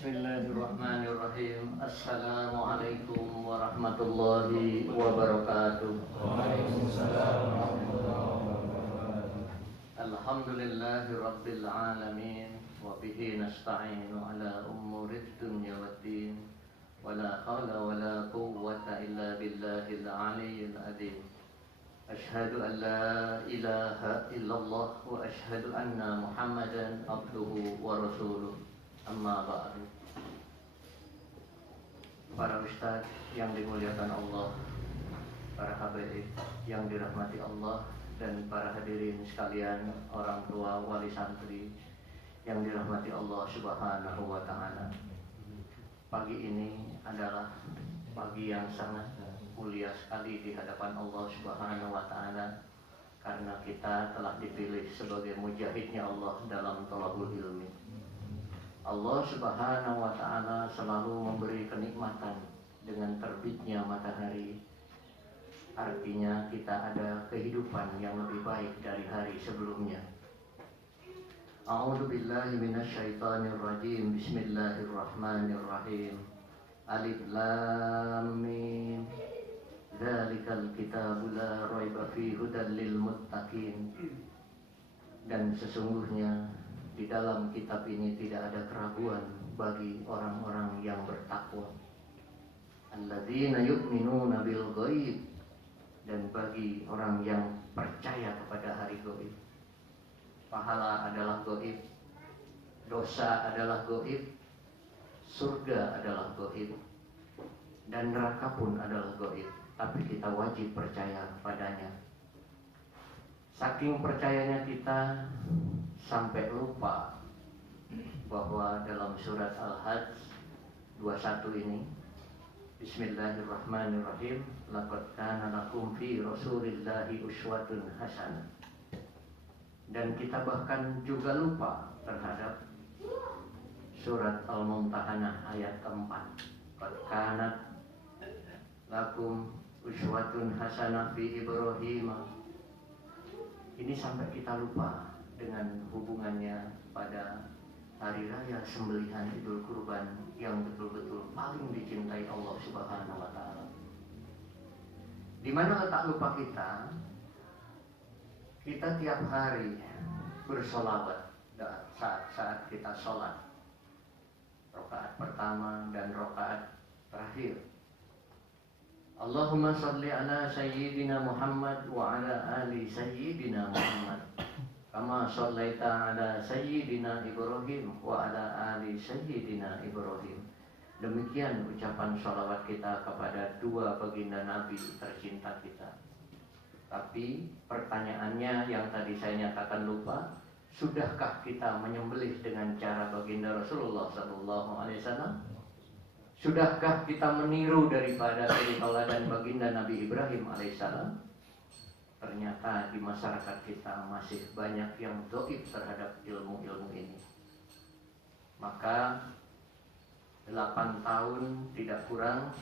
Bismillahirrahmanirrahim. Assalamualaikum warahmatullahi wabarakatuh. Waalaikumsalam warahmatullahi wabarakatuh. Alhamdulillahi rabbil alamin. Wa bihi nasta'inu ala umurid dunya waddin. Wa la hawla wa la quwwata illa billahil aliyyil azim. Ashhadu an la ilaha illallah wa ashhadu anna Muhammadan abduhu wa rasuluh. Amma ba'du. Para ustaz yang dimuliakan Allah, para habaib yang dirahmati Allah, dan para hadirin sekalian, orang tua, wali santri yang dirahmati Allah Subhanahu wa ta'ala. Pagi ini adalah pagi yang sangat mulia sekali di hadapan Allah Subhanahu wa ta'ala, karena kita telah dipilih sebagai mujahidnya Allah dalam thalabul ilmi. Allah Subhanahu wa ta'ala selalu memberi kenikmatan dengan terbitnya matahari. Artinya kita ada kehidupan yang lebih baik dari hari sebelumnya. A'udzu billahi minasyaitonir rajim. Bismillahirrahmanirrahim. Alif lam mim. Dzalikal kitabu la raiba fihi hudan lil muttaqin. Dan sesungguhnya di dalam kitab ini tidak ada keraguan bagi orang-orang yang bertakwa. Alladzina yu'minuna bil ghaib, dan bagi orang yang percaya kepada hari gaib. Pahala adalah gaib, dosa adalah gaib, surga adalah gaib, dan neraka pun adalah gaib. Tapi kita wajib percaya kepadanya. Saking percayanya kita sampai lupa bahwa dalam surat Al-Hajj 21 ini, Bismillahirrahmanirrahim, laqad kana lakum fi rasulillahi uswatun hasanah. Dan kita bahkan juga lupa terhadap surat Al-Mumtahanah ayat keempat, qad kanat lakum uswatun hasanah fi Ibrahim. Ini sampai kita lupa dengan hubungannya pada hari raya sembelihan Idul Kurban yang betul-betul paling dicintai Allah Subhanahu wa ta'ala. Di mana letak lupa kita? Kita tiap hari bersolawat saat kita sholat, rakaat pertama dan rakaat terakhir. Allahumma salli ala sayyidina Muhammad wa ala ali sayyidina Muhammad kama shallaita ala sayyidina Ibrahim wa ala ali sayyidina Ibrahim. Demikian ucapan sholawat kita kepada dua baginda Nabi tercinta kita. Tapi pertanyaannya yang tadi saya nyatakan lupa, sudahkah kita menyembelih dengan cara baginda Rasulullah SAW? Sudahkah kita meniru daripada tauladan baginda Nabi Ibrahim alaihissalam? Ternyata di masyarakat kita masih banyak yang dhaif terhadap ilmu-ilmu ini. Maka 8 tahun tidak kurang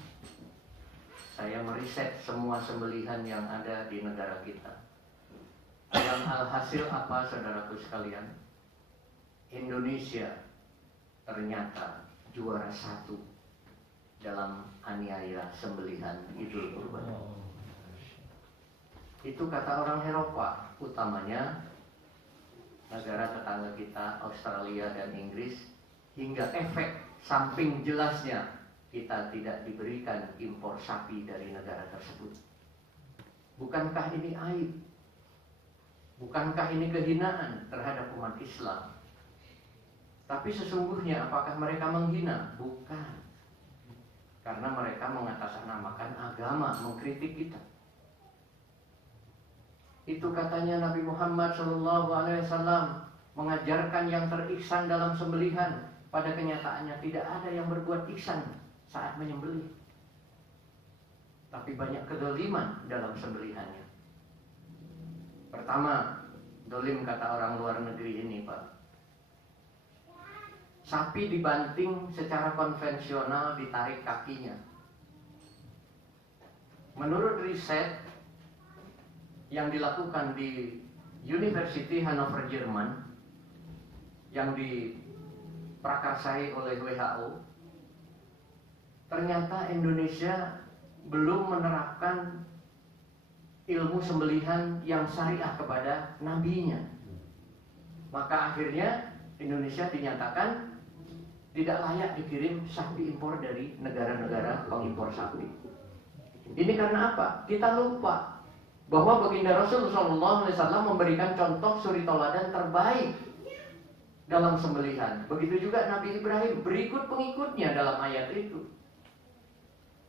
saya meriset semua sembelihan yang ada di negara kita. Yang alhasil apa, saudaraku sekalian? Indonesia ternyata juara 1 dalam aniaya sembelihan Idul Kurban. Itu kata orang Eropa, utamanya negara tetangga kita Australia dan Inggris, hingga efek samping jelasnya kita tidak diberikan impor sapi dari negara tersebut. Bukankah ini aib? Bukankah ini kehinaan terhadap umat Islam? Tapi sesungguhnya apakah mereka menghina? Bukan. Karena mereka mengatasnamakan agama, mengkritik kita. Itu katanya Nabi Muhammad SAW mengajarkan yang terihsan dalam sembelihan. Pada kenyataannya tidak ada yang berbuat ihsan saat menyembelih. Tapi banyak kedoliman dalam sembelihannya. Pertama, dolim kata orang luar negeri ini, Pak. Sapi dibanting secara konvensional, ditarik kakinya. Menurut riset yang dilakukan di University Hannover Jerman, yang diprakarsai oleh WHO, ternyata Indonesia belum menerapkan ilmu sembelihan yang syariah kepada nabinya. Maka akhirnya Indonesia dinyatakan tidak layak dikirim sapi impor dari negara-negara pengimpor sapi. Ini karena apa? Kita lupa bahwa baginda Rasulullah SAW memberikan contoh suri toladan terbaik dalam sembelihan. Begitu juga Nabi Ibrahim, berikut pengikutnya dalam ayat itu.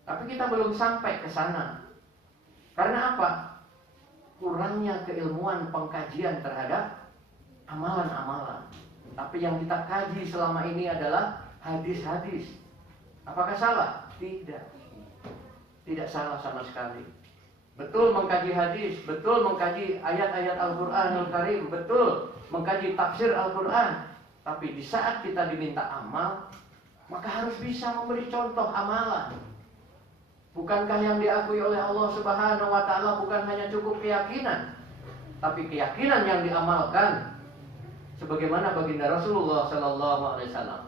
Tapi kita belum sampai ke sana. Karena apa? Kurangnya keilmuan pengkajian terhadap amalan-amalan. Tapi yang kita kaji selama ini adalah hadis-hadis. Apakah salah? Tidak. Tidak salah sama sekali. Betul mengkaji hadis, betul mengkaji ayat-ayat Al-Quranul Karim, betul mengkaji tafsir Al-Quran. Tapi di saat kita diminta amal, maka harus bisa memberi contoh amalan. Bukankah yang diakui oleh Allah Subhanahu wa Ta'ala bukan hanya cukup keyakinan, tapi keyakinan yang diamalkan, sebagaimana baginda Rasulullah Sallallahu Alaihi Wasallam.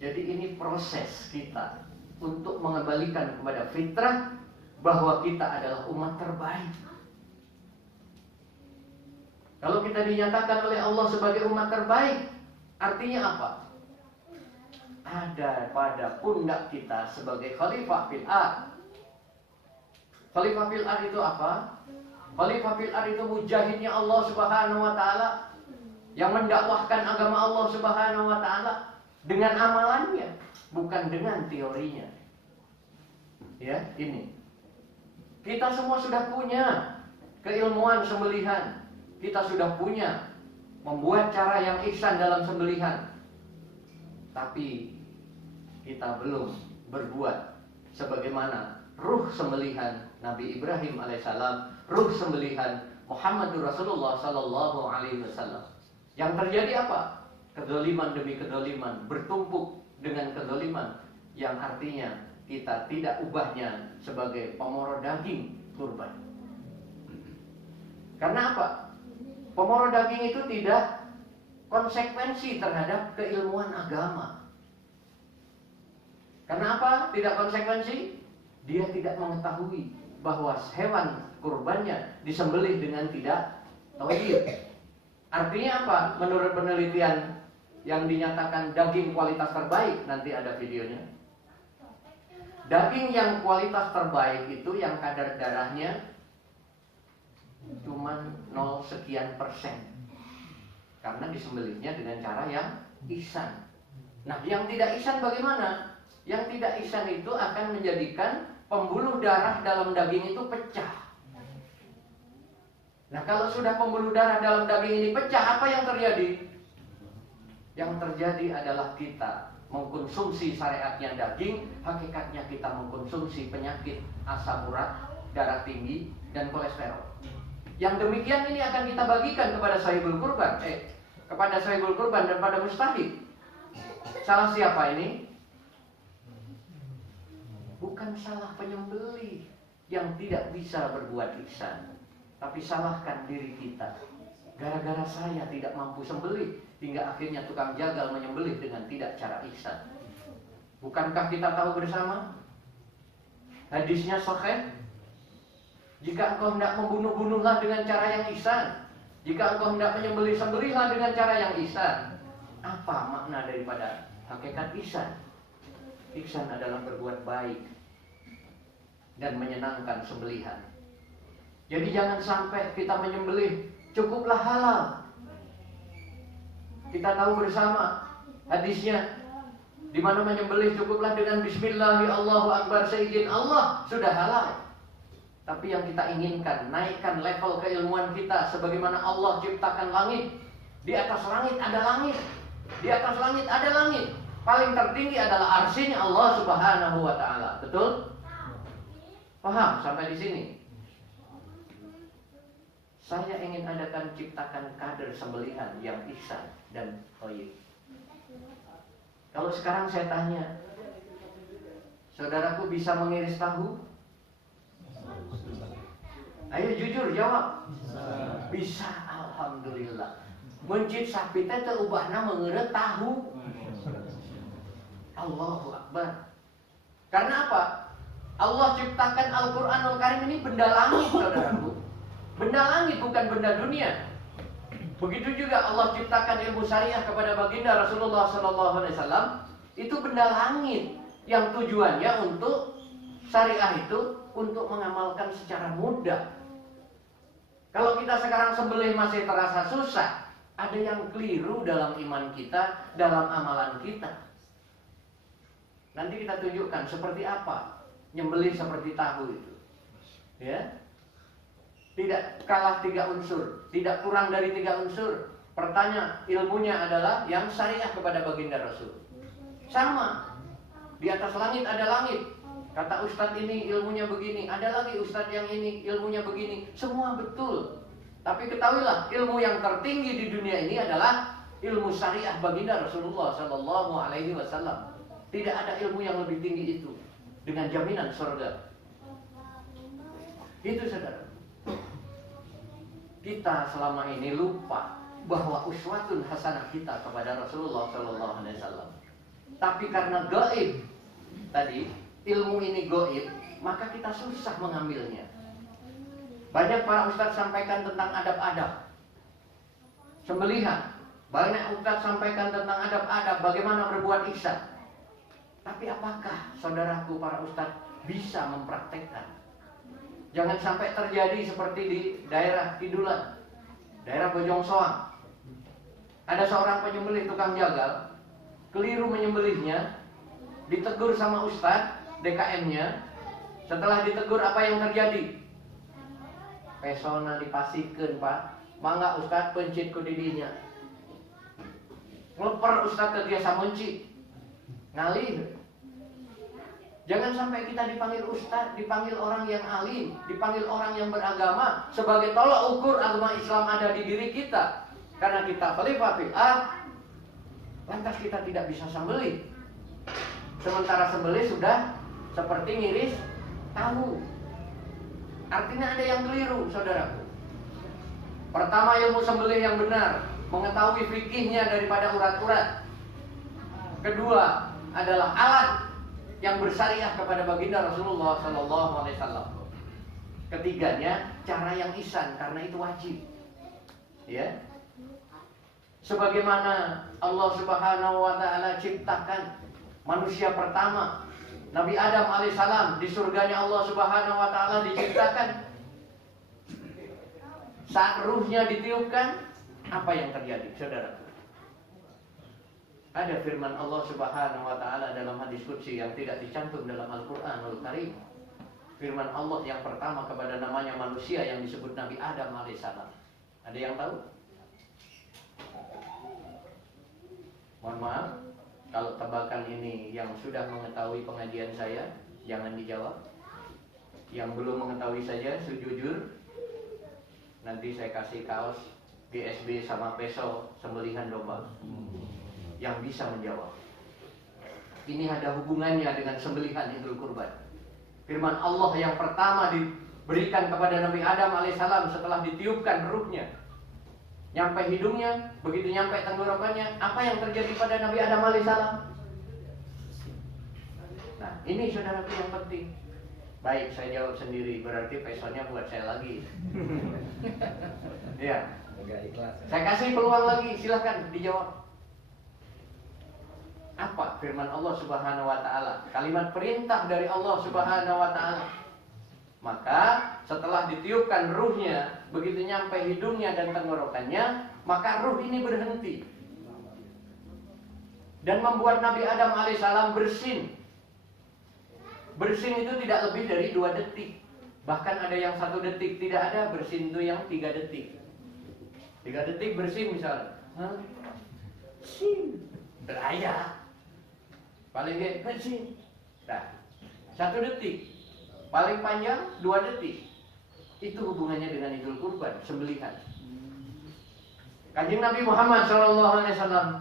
Jadi ini proses kita untuk mengembalikan kepada fitrah bahwa kita adalah umat terbaik. Kalau kita dinyatakan oleh Allah sebagai umat terbaik, artinya apa? Ada pada pundak kita sebagai khalifah fil ard. Khalifah fil ard itu apa? Khalifah fil ard itu mujahidnya Allah Subhanahu wa Ta'ala, yang mendakwahkan agama Allah Subhanahu wa Ta'ala dengan amalannya, bukan dengan teorinya. Ya, ini. Kita semua sudah punya keilmuan sembelihan. Kita sudah punya membuat cara yang ihsan dalam sembelihan. Tapi kita belum berbuat sebagaimana ruh sembelihan Nabi Ibrahim alaihissalam, ruh sembelihan Muhammadur Rasulullah sallallahu alaihi wasallam. Yang terjadi apa? Kedzaliman demi kedzaliman bertumpuk dengan kedzaliman, yang artinya kita tidak ubahnya sebagai pemoro daging kurban. Karena apa? Pemoro daging itu tidak konsekuensi terhadap keilmuan agama. Karena apa? Tidak konsekuensi. Dia tidak mengetahui bahwa hewan kurbannya disembelih dengan tidak tauhid. Artinya apa? Menurut penelitian yang dinyatakan daging kualitas terbaik, nanti ada videonya. Daging yang kualitas terbaik itu yang kadar darahnya cuman 0 sekian %. Karena disembelihnya dengan cara yang ihsan. Nah, yang tidak ihsan bagaimana? Yang tidak ihsan itu akan menjadikan pembuluh darah dalam daging itu pecah. Nah, kalau sudah pembuluh darah dalam daging ini pecah, apa yang terjadi? Yang terjadi adalah kita mengkonsumsi syariatnya daging, hakikatnya kita mengkonsumsi penyakit asam urat, darah tinggi, dan kolesterol. Yang demikian ini akan kita bagikan kepada sahibul kurban, kepada sahibul kurban dan pada mustahik. Salah siapa ini? Bukan salah penyembelih yang tidak bisa berbuat ihsan, tapi salahkan diri kita. Gara-gara saya tidak mampu sembelih, hingga akhirnya tukang jagal menyembelih dengan tidak cara ihsan. Bukankah kita tahu bersama? Hadisnya sahih. Jika engkau hendak membunuh, bunuhlah dengan cara yang ihsan. Jika engkau hendak menyembelih, sembelihlah dengan cara yang ihsan. Apa makna daripada hakikat ihsan? Ihsan adalah berbuat baik dan menyenangkan sembelihan. Jadi jangan sampai kita menyembelih cukuplah halal. Kita tahu bersama hadisnya, di mana menyembelih cukuplah dengan Bismillahi Allahu Akbar, seizin Allah, sudah halal. Tapi yang kita inginkan, naikkan level keilmuan kita, sebagaimana Allah ciptakan langit. Di atas langit ada langit, di atas langit ada langit. Paling tertinggi adalah arsinya Allah Subhanahu wa Ta'ala. Betul? Paham sampai di sini? Saya ingin adakan ciptakan kader sembelihan yang ihsan dan thayyib. Kalau sekarang saya tanya, saudaraku bisa mengiris tahu? Ayo jujur jawab. Bisa, alhamdulillah. Mencit sapi teh teu ubahna mengeureut tahu. Allahu Akbar. Karena apa? Allah ciptakan Al-Quranul Karim ini benda langit, saudaraku. Benda langit, bukan benda dunia. Begitu juga Allah ciptakan ilmu syariah kepada baginda Rasulullah SAW. Itu benda langit yang tujuannya untuk syariah itu untuk mengamalkan secara mudah. Kalau kita sekarang sembelih masih terasa susah, ada yang keliru dalam iman kita, dalam amalan kita. Nanti kita tunjukkan seperti apa nyembelih seperti tahu itu. Ya. Tidak kalah 3 unsur, tidak kurang dari 3 unsur. Pertanyaan ilmunya adalah yang syariah kepada baginda Rasul. Sama. Di atas langit ada langit. Kata ustadz ini ilmunya begini, ada lagi ustadz yang ini ilmunya begini. Semua betul. Tapi ketahuilah, ilmu yang tertinggi di dunia ini adalah ilmu syariah baginda Rasulullah sallallahu alaihi wasallam. Tidak ada ilmu yang lebih tinggi itu dengan jaminan surga. Itu saudara. Kita selama ini lupa bahwa uswatun hasanah kita kepada Rasulullah sallallahu alaihi wasallam. Tapi karena gaib tadi, ilmu ini gaib, maka kita susah mengambilnya. Banyak para ustadz sampaikan tentang adab-adab sembelihan. Banyak ustadz sampaikan tentang adab-adab bagaimana berbuat ihsan. Tapi apakah saudaraku para ustadz bisa mempraktekkan? Jangan sampai terjadi seperti di daerah Kidulan, daerah Bojong Soang. Ada seorang penyembelih tukang jagal, keliru menyembelihnya, ditegur sama ustadz DKM-nya. Setelah ditegur, apa yang terjadi? Pesona dipasikeun, Pak. Mangga ustadz pencit ku didinya. Ngeleper ustadz ke dia samunci. Ngalih. Jangan sampai kita dipanggil ustadz, dipanggil orang yang alim, dipanggil orang yang beragama sebagai tolak ukur agama Islam ada di diri kita. Karena kita khalifah fi'ah, lantas kita tidak bisa sembelih. Sementara sembelih sudah seperti ngiris tahu. Artinya ada yang keliru, saudaraku. Pertama, ilmu sembelih yang benar, mengetahui fikihnya daripada urat-urat. Kedua, adalah alat yang bersyariah kepada baginda Rasulullah SAW. Ketiganya, cara yang ihsan, karena itu wajib. Ya, sebagaimana Allah Subhanahu Wa Taala ciptakan manusia pertama, Nabi Adam alaihissalam, di surganya Allah Subhanahu Wa Taala diciptakan. Saat ruhnya ditiupkan, apa yang terjadi, saudara? Ada firman Allah Subhanahu Wa Taala dalam hadis qudsi yang tidak dicantum dalam Al-Quranul Karim. Firman Allah yang pertama kepada namanya manusia yang disebut Nabi Adam alaihissalam. Ada yang tahu? Mohon maaf, kalau tebakan ini yang sudah mengetahui pengajian saya, jangan dijawab. Yang belum mengetahui saja, sejujur, nanti saya kasih kaos GSB sama peso sembelihan domba. Yang bisa menjawab. Ini ada hubungannya dengan sembelihan Idul Kurban. Firman Allah yang pertama diberikan kepada Nabi Adam alaihissalam setelah ditiupkan ruhnya, nyampe hidungnya, begitu nyampe tenggorokannya, apa yang terjadi pada Nabi Adam alaihissalam? Nah, ini saudaraku yang penting. Baik, saya jawab sendiri, berarti pesonya buat saya lagi. Ya, saya kasih peluang lagi, silahkan dijawab. Apa firman Allah Subhanahu Wa Taala? Kalimat perintah dari Allah Subhanahu Wa Taala. Maka setelah ditiupkan ruhnya, begitu nyampe hidungnya dan tenggorokannya, maka ruh ini berhenti dan membuat Nabi Adam alaihissalam bersin. Bersin itu tidak lebih dari 2 detik. Bahkan ada yang 1 detik. Tidak ada bersin itu yang 3 detik. 3 detik bersin misalnya. Sin. Beraya. Paling gede bersin. Nah, 1 detik. Paling panjang 2 detik. Itu hubungannya dengan Idul Kurban, sembelihan. Kanjeng Nabi Muhammad SAW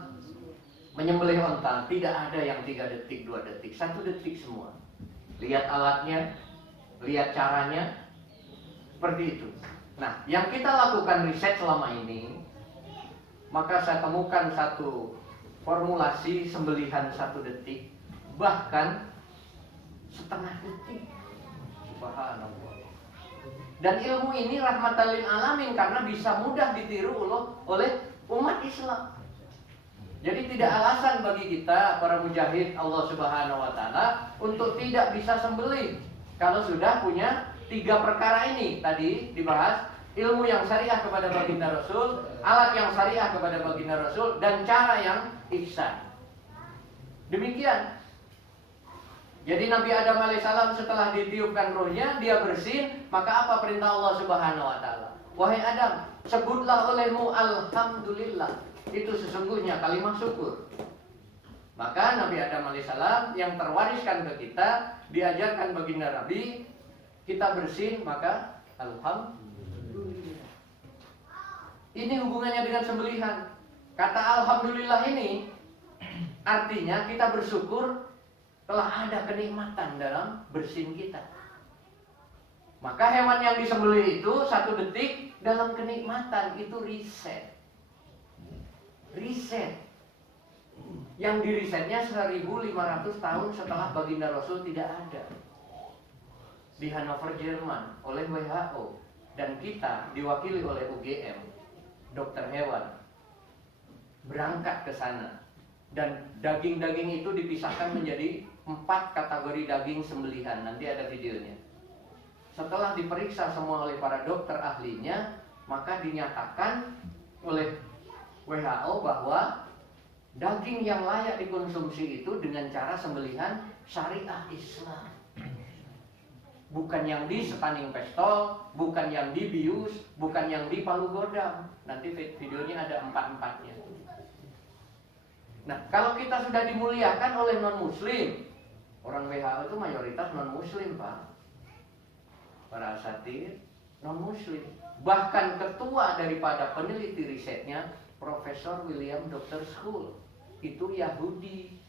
menyembelih onta, tidak ada yang 3 detik, 2 detik, 1 detik semua. Lihat alatnya, lihat caranya, seperti itu. Nah, yang kita lakukan riset selama ini, maka saya temukan satu formulasi sembelihan 1 detik, bahkan setengah detik. Subhanallah. Dan ilmu ini rahmatan lil alamin karena bisa mudah ditiru oleh umat Islam. Jadi tidak alasan bagi kita para mujahid Allah Subhanahu wa taala untuk tidak bisa sembelih kalau sudah punya 3 perkara ini tadi dibahas, ilmu yang syariah kepada baginda Rasul, alat yang syariah kepada baginda Rasul, dan cara yang ihsan. Demikian. Jadi Nabi Adam alaihissalam setelah ditiupkan rohnya, dia bersin, maka apa perintah Allah Subhanahu wa taala? Wahai Adam, sebutlah olehmu alhamdulillah. Itu sesungguhnya kalimat syukur. Maka Nabi Adam alaihissalam yang terwariskan ke kita, diajarkan baginda Nabi, kita bersin maka alhamdulillah. Ini hubungannya dengan sembelihan. Kata alhamdulillah ini artinya kita bersyukur telah ada kenikmatan dalam bersin kita. Maka hewan yang disembelih itu 1 detik dalam kenikmatan, itu riset. Yang dirisetnya 1500 tahun setelah baginda Rasul tidak ada, di Hannover, Jerman oleh WHO, dan kita diwakili oleh UGM, dokter hewan, berangkat ke sana. Dan daging-daging itu dipisahkan menjadi 4 kategori daging sembelihan. Nanti ada videonya. Setelah diperiksa semua oleh para dokter ahlinya, maka dinyatakan oleh WHO bahwa daging yang layak dikonsumsi itu dengan cara sembelihan syariah Islam. Bukan yang di stunning pistol, bukan yang dibius, bukan yang di palu godam. Nanti videonya ada 4-4-nya. Nah, kalau kita sudah dimuliakan oleh non-muslim, orang WHO itu mayoritas non-muslim, Pak. Para asatid non-muslim. Bahkan ketua daripada peneliti risetnya Profesor William Doctor School itu Yahudi.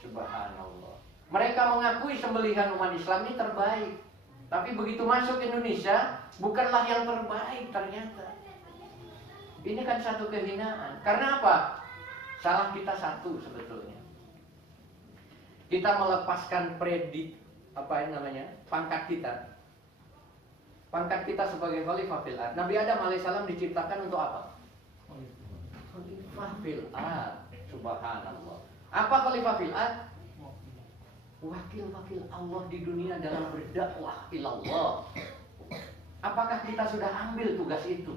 Subhanallah. Mereka mengakui sembelihan umat Islam ini terbaik, tapi begitu masuk Indonesia bukanlah yang terbaik ternyata. Ini kan satu kehinaan. Karena apa? Salah kita satu sebetulnya. Kita melepaskan pangkat kita. Pangkat kita sebagai khalifah fil ard. Nabi Adam alaihissalam diciptakan untuk apa? Khalifah fil ard. Subhanallah. Apa khalifah fil ard? Wakil-wakil Allah di dunia dalam berdakwah ilallah. Apakah kita sudah ambil tugas itu?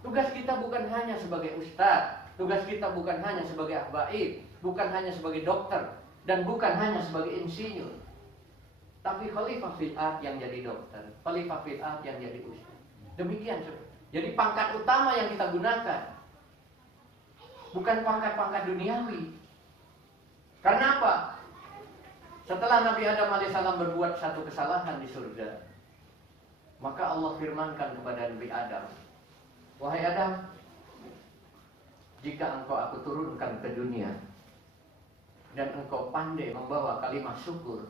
Tugas kita bukan hanya sebagai ustaz, tugas kita bukan hanya sebagai ahbaib, bukan hanya sebagai dokter, dan bukan hanya sebagai insinyur. Tapi khalifah fil ard yang jadi dokter, khalifah fil ard yang jadi ustaz. Demikian. Jadi pangkat utama yang kita gunakan bukan pangkat-pangkat duniawi. Karena apa? Setelah Nabi Adam alaihissalam berbuat satu kesalahan di surga, maka Allah firmankan kepada Nabi Adam, wahai Adam, jika engkau aku turunkan ke dunia dan engkau pandai membawa kalimat syukur,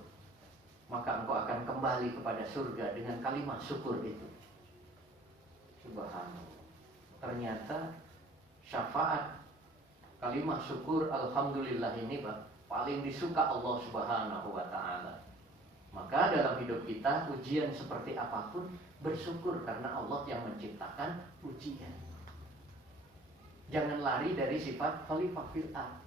maka engkau akan kembali kepada surga dengan kalimat syukur itu. Subhanallah. Ternyata syafaat kalimat syukur alhamdulillah ini paling disuka Allah Subhanahu wa taala. Maka dalam hidup kita ujian seperti apapun bersyukur karena Allah yang menciptakan ujian. Jangan lari dari sifat khalifah fil ard.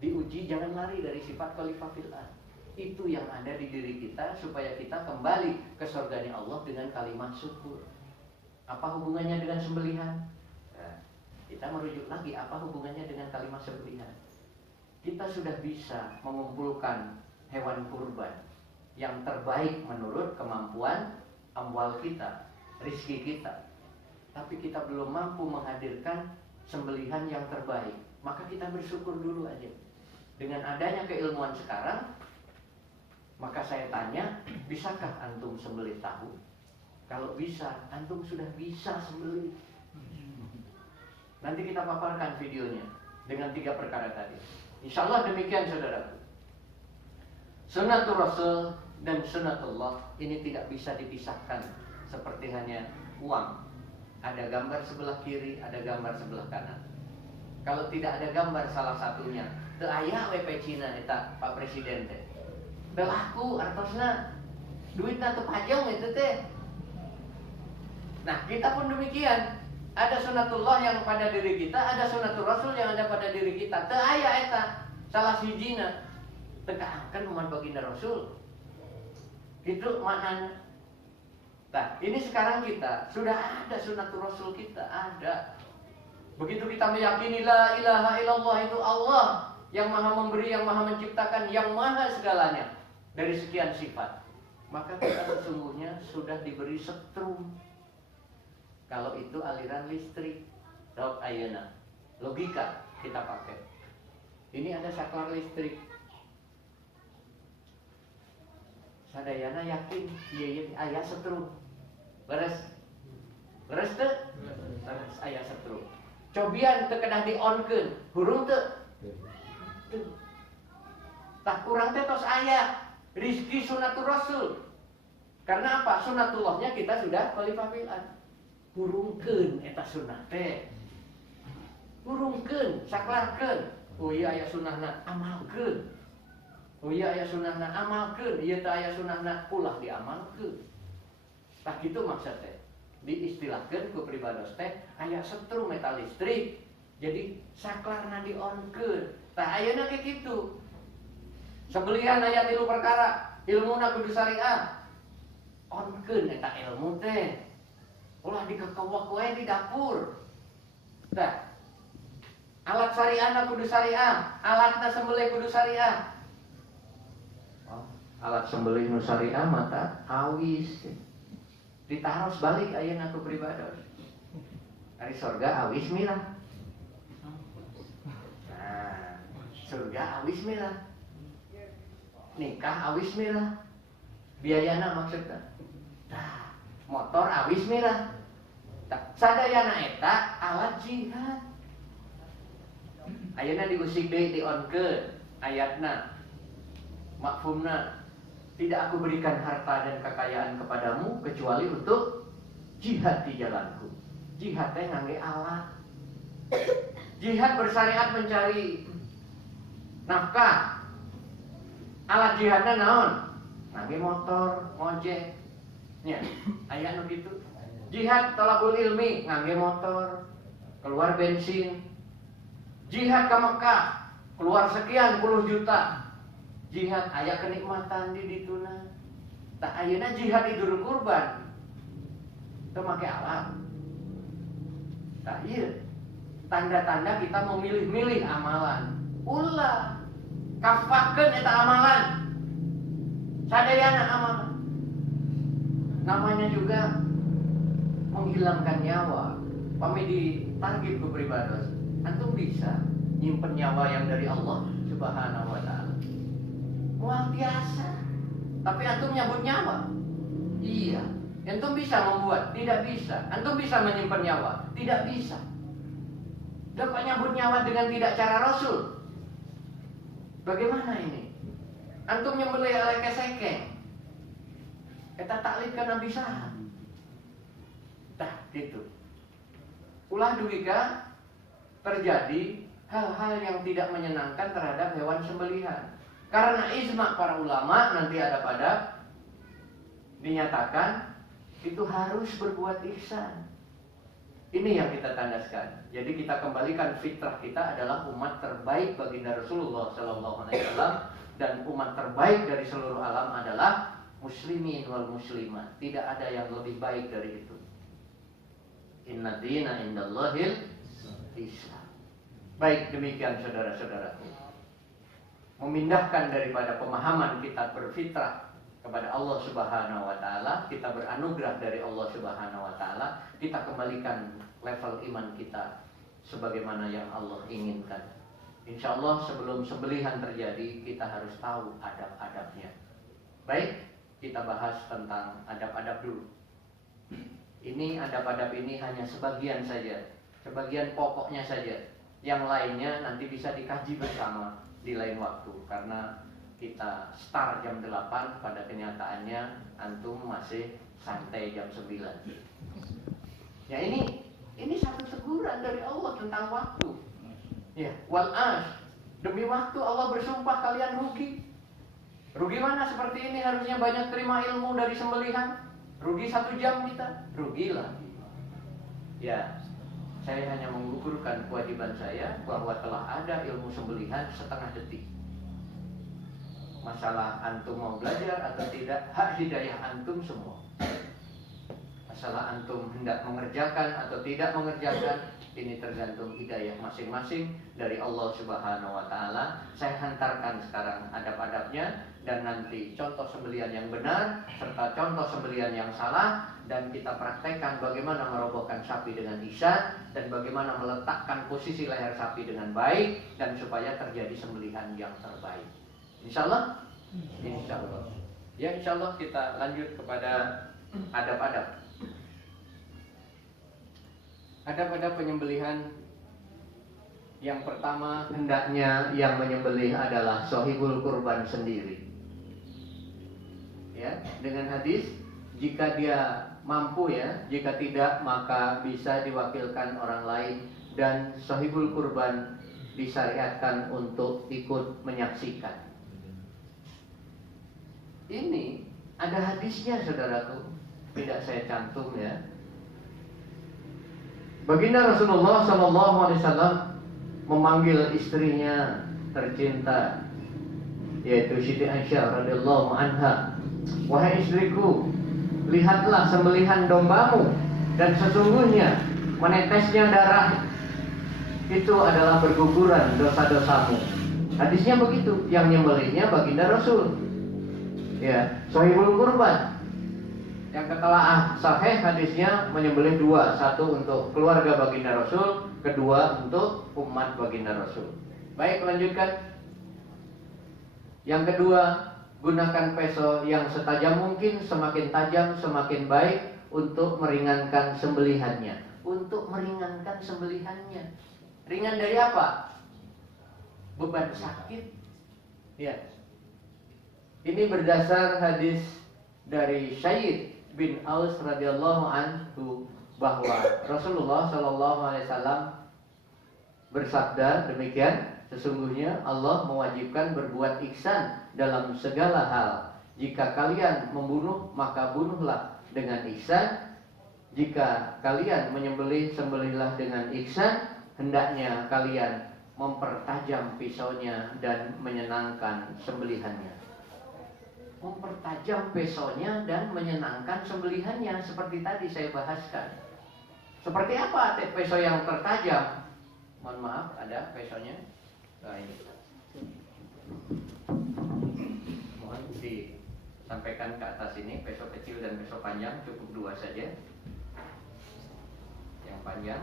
Diuji jangan lari dari sifat khalifah fil ard. Itu yang ada di diri kita supaya kita kembali ke surganya Allah dengan kalimat syukur. Apa hubungannya dengan sembelihan? Nah, kita merujuk lagi apa hubungannya dengan kalimat sembelihan. Kita sudah bisa mengumpulkan hewan kurban yang terbaik menurut kemampuan amwal kita, rizki kita. Tapi kita belum mampu menghadirkan sembelihan yang terbaik. Maka kita bersyukur dulu aja. Dengan adanya keilmuan sekarang, maka saya tanya, bisakah antum sembelih tahu? Kalau bisa, antum sudah bisa sembelih. Nanti kita paparkan videonya dengan 3 perkara tadi. Insya Allah demikian saudaraku. Sunnatul Rasul dan sunnatullah ini tidak bisa dipisahkan seperti hanya uang. Ada gambar sebelah kiri, ada gambar sebelah kanan. Kalau tidak ada gambar salah satunya, teu aya we pecina eta Pak Presiden teh. Teu laku artosna. Duitna teu pajang itu teh. Nah, kita pun demikian. Ada sunatullah yang pada diri kita, ada sunatul rasul yang ada pada diri kita. Teu aya eta salah sijina. Teu kaangkeun umat baginda Rasul. Itu maknanya. Nah, ini sekarang kita sudah ada sunatul rasul kita, ada. Begitu kita meyakini la ilaha illallah itu Allah yang maha memberi, yang maha menciptakan, yang maha segalanya dari sekian sifat, maka kita sesungguhnya sudah diberi setrum. Kalau itu aliran listrik, dok ayeuna, logika kita pakai. Ini ada saklar listrik. Sadayana yakin ieu aya setrum. Beres teu? Beres aya setrum. Cobian teu kedah di-onkeun, hurung teu? Teu. Tah kurang teh tos aya rizki sunatul rasul. Karena apa? Sunatullahnya kita sudah kualifafilan. Hurungkeun eta sunnah teh. Hurungkeun, saklarkeun. Oh iya aya sunnahna, amalkeun. Oh iya aya sunnahna, amalkeun. Ieu teh aya sunnahna, ulah diamalkeun. Tah kitu maksud teh. Diistilahkeun ku pribados teh aya setrum eta listrik. Jadi saklarna di-onkeun. Tah ayeuna ge kitu. Sebelihan aya 3 perkara, ilmuna kudu syariah. Onkeun eta ilmu teh. Ulah dikekewek we di dapur. Tah. Alat syariahna kudu syariah, alatna sembelih kudu syariah. Alat sembelih nu syariah mata awis. Ditaros balik ayeuna ku pribados. Ari surga awis milah. Nah, surga awis milah. Nikah awis milah. Biayana maksudna. Nah, motor awis milah. Sadayana eta alat jihad. Ayeuna diusik deui dionkeun ayatna. Mafhumna, tidak aku berikan harta dan kekayaan kepadamu kecuali untuk jihad di jalanku. Jihad teh ngangge alat. Jihad bersyariat mencari nafkah. Alat jihadna naon? Ngangge motor, ngojek. Nya, aya nu kitu. Jihad talabul ilmi ngangge motor, keluar bensin. Jihad ke Mekah, keluar sekian puluh juta. Jihad aya kenikmatan di dituna. Tak ayeuna jihad idul kurban. Teu make alat. Tak ieu tanda-tanda kita memilih-milih amalan. Ulah kafakeun eta amalan. Sadayana amalan. Namanya juga menghilangkan nyawa. Pami ditargib ku pribados. Antum bisa nyimpen nyawa yang dari Allah Subhanahu wa taala. Luar biasa. Tapi antum nyabut nyawa? Iya. Antum bisa membuat? Tidak bisa. Antum bisa menyimpan nyawa? Tidak bisa. Dapat nyabut nyawa dengan tidak cara Rasul. Bagaimana ini? Antum nyembelih ala kesekeng. Eta taklid kana bisa. Tah gitu. Ulah duwika terjadi hal-hal yang tidak menyenangkan terhadap hewan sembelihan. Karena ijma para ulama nanti ada pada dinyatakan itu harus berbuat ihsan. Ini yang kita tandaskan. Jadi kita kembalikan fitrah kita adalah umat terbaik baginda Rasulullah SAW dan umat terbaik dari seluruh alam adalah muslimin wal muslimat. Tidak ada yang lebih baik dari itu. Inna dina indallahil Islam. Baik, demikian saudara-saudaraku. Memindahkan daripada pemahaman kita berfitrah kepada Allah Subhanahu wa taala, kita beranugerah dari Allah Subhanahu wa taala, kita kembalikan level iman kita sebagaimana yang Allah inginkan. Insyaallah sebelum sembelihan terjadi kita harus tahu adab-adabnya. Baik, kita bahas tentang adab-adab dulu. Ini adab-adab ini hanya sebagian saja, sebagian pokoknya saja. Yang lainnya nanti bisa dikaji bersama di lain waktu, karena kita start jam 8, pada kenyataannya antum masih santai jam 9. Ya ini satu teguran dari Allah tentang waktu. Ya, wal demi waktu Allah bersumpah kalian rugi. Rugi mana seperti ini harusnya banyak terima ilmu dari sembelihan. Rugi 1 jam kita, rugilah. Ya, saya hanya mengukurkan kewajiban saya bahwa telah ada ilmu sembelihan setengah detik. Masalah antum mau belajar atau tidak, hak hidayah antum semua. Masalah antum hendak mengerjakan atau tidak mengerjakan, ini tergantung hidayah masing-masing dari Allah Subhanahu wa Ta'ala. Saya hantarkan sekarang adab-adabnya, dan nanti contoh sembelihan yang benar serta contoh sembelihan yang salah, dan kita praktekkan bagaimana merobohkan sapi dengan ihsan dan bagaimana meletakkan posisi leher sapi dengan baik, dan supaya terjadi sembelihan yang terbaik. Insya Allah. Ya, insya Allah kita lanjut kepada adab-adab. Adab-adab penyembelihan. Yang pertama, hendaknya yang menyembelih adalah sahibul kurban sendiri. Ya, dengan hadis, jika dia mampu ya, jika tidak maka bisa diwakilkan orang lain, dan sahibul kurban disyariatkan untuk ikut menyaksikan. Ini ada hadisnya saudaraku, tidak saya cantum ya. Baginda Rasulullah SAW memanggil istrinya tercinta, yaitu Siti Aisyah radhiyallahu anha. Wahai istriku, lihatlah sembelihan dombamu, dan sesungguhnya menetesnya darah itu adalah berguguran dosa-dosamu. Hadisnya begitu, yang nyembelihnya baginda Rasul. Ya, sahibul kurban. Yang ketelaah sahih hadisnya menyembelih 2, 1 untuk keluarga baginda Rasul, kedua untuk umat baginda Rasul. Baik, lanjutkan. Yang kedua, gunakan peso yang setajam mungkin, semakin tajam semakin baik untuk meringankan sembelihannya. Untuk meringankan sembelihannya. Ringan dari apa? Beban sakit. Ya. Ini berdasar hadis dari Syed bin Aus radhiyallahu anhu bahwa Rasulullah sallallahu alaihi wasallam bersabda demikian, sesungguhnya Allah mewajibkan berbuat ihsan dalam segala hal. Jika kalian membunuh, maka bunuhlah dengan ihsan. Jika kalian menyembelih, sembelihlah dengan ihsan. Hendaknya kalian mempertajam pisaunya dan menyenangkan sembelihannya. Mempertajam pisaunya dan menyenangkan sembelihannya, seperti tadi saya bahaskan. Seperti apa pisau yang tertajam? Mohon maaf, ada pisaunya. Nah, ini. Mohon disampaikan ke atas ini, pisau kecil dan pisau panjang, cukup 2 saja. Yang panjang,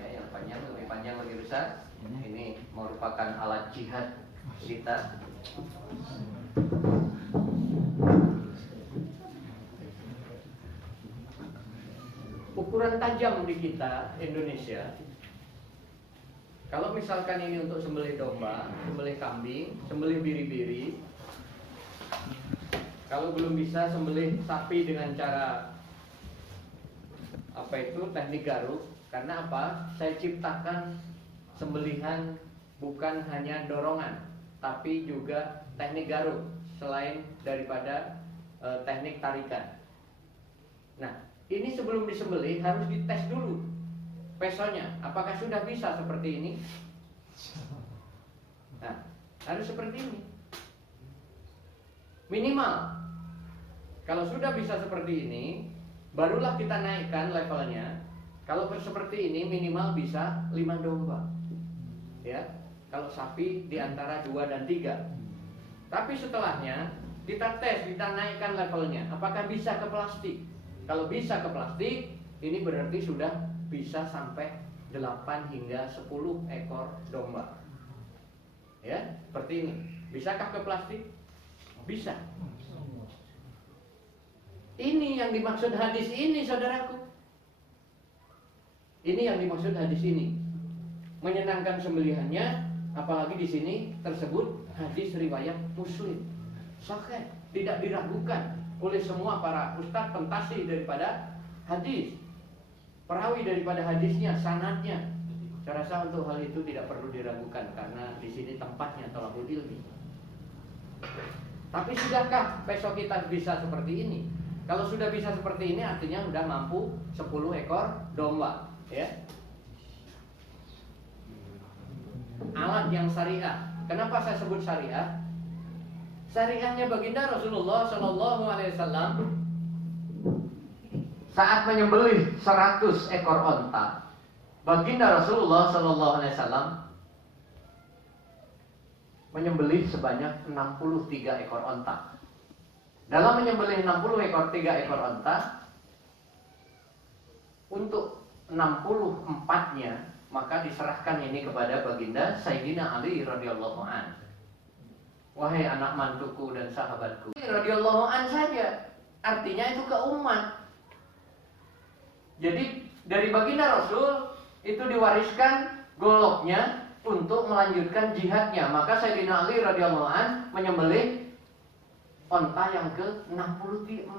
ya, yang panjang lebih panjang lebih besar. Ini merupakan alat jihad kita. Ukuran tajam di kita Indonesia. Kalau misalkan ini untuk sembelih domba, sembelih kambing, sembelih biri-biri. Kalau belum bisa sembelih sapi dengan cara teknik garuk. Karena apa? Saya ciptakan sembelihan bukan hanya dorongan, tapi juga teknik garuk selain daripada teknik tarikan. Nah, ini sebelum disembelih harus dites dulu pesonya, apakah sudah bisa seperti ini. Nah, harus seperti ini minimal. Kalau sudah bisa seperti ini, barulah kita naikkan levelnya. Kalau seperti ini minimal bisa 5 domba. Ya, kalau sapi di antara 2 dan 3. Tapi setelahnya kita tes, kita naikkan levelnya. Apakah bisa ke plastik? Kalau bisa ke plastik, ini berarti sudah bisa sampai 8 hingga 10 ekor domba. Ya, seperti ini. Bisakah ke plastik? Bisa. Ini yang dimaksud hadis ini, saudaraku. Ini yang dimaksud hadis ini. Menyenangkan sembelihannya, apalagi di sini tersebut hadis riwayat Muslim. Sahih, tidak diragukan oleh semua para ustaz pentasi daripada hadis. perawi daripada hadisnya, sanadnya. Saya rasa untuk hal itu tidak perlu diragukan karena di sini tempatnya thalabul ilmi. Tapi sudahkah besok kita bisa seperti ini? Kalau sudah bisa seperti ini artinya sudah mampu 10 ekor domba, ya. Alat yang syariah. Kenapa saya sebut syariah? Syariahnya baginda Rasulullah Shallallahu Alaihi Wasallam saat menyembelih 100 ekor onta. Baginda Rasulullah Shallallahu Alaihi Wasallam menyembelih sebanyak 63 ekor onta. Dalam menyembelih 3 ekor onta, untuk 64-nya maka diserahkan ini kepada baginda Sayyidina Ali radhiyallahu an. Wahai anak mantuku dan sahabatku, radhiyallahu an saja. Artinya itu ke umat. Jadi dari baginda Rasul itu diwariskan goloknya untuk melanjutkan jihadnya. Maka Sayyidina Ali radhiyallahu an menyembelih onta yang ke 64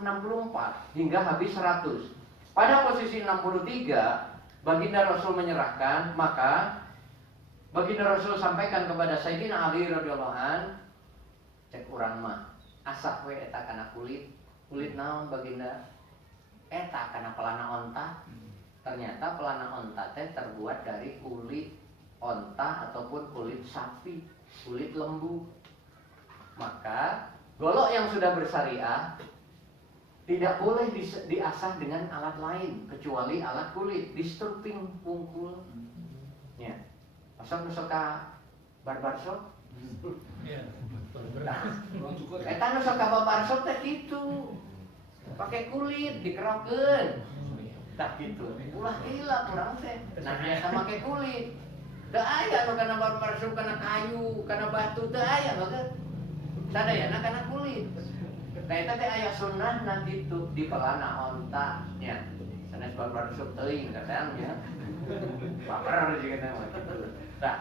hingga habis 100. Pada posisi 63 baginda Rasul menyerahkan, maka baginda Rasul sampaikan kepada Sayyidina Ali radhiyallahu an, cek urang mah asa we eta kana kulit naon baginda? Eta kana pelana onta. Ternyata pelana onta teh terbuat dari kulit onta ataupun kulit sapi, kulit lembu. Maka golok yang sudah bersyariah tidak boleh diasah dengan alat lain kecuali alat kulit, distruping pungkul. Ya. Masa nu soka barbershop? Eta nu soka barbershop teh kitu. Pakai kulit dikerokeun. Tak gitu. Ulah gila kurang teh. Nah, eta make kulit. Teu aya nu kana barbershop kana kayu, kana batu teu aya bageut. Sadayana kana kulit. Nah, itu teh aya sunnahna gitu di pelana onta nya. Sanes barbershop teuing kadang ya. Baper juga nama gitu. Nah,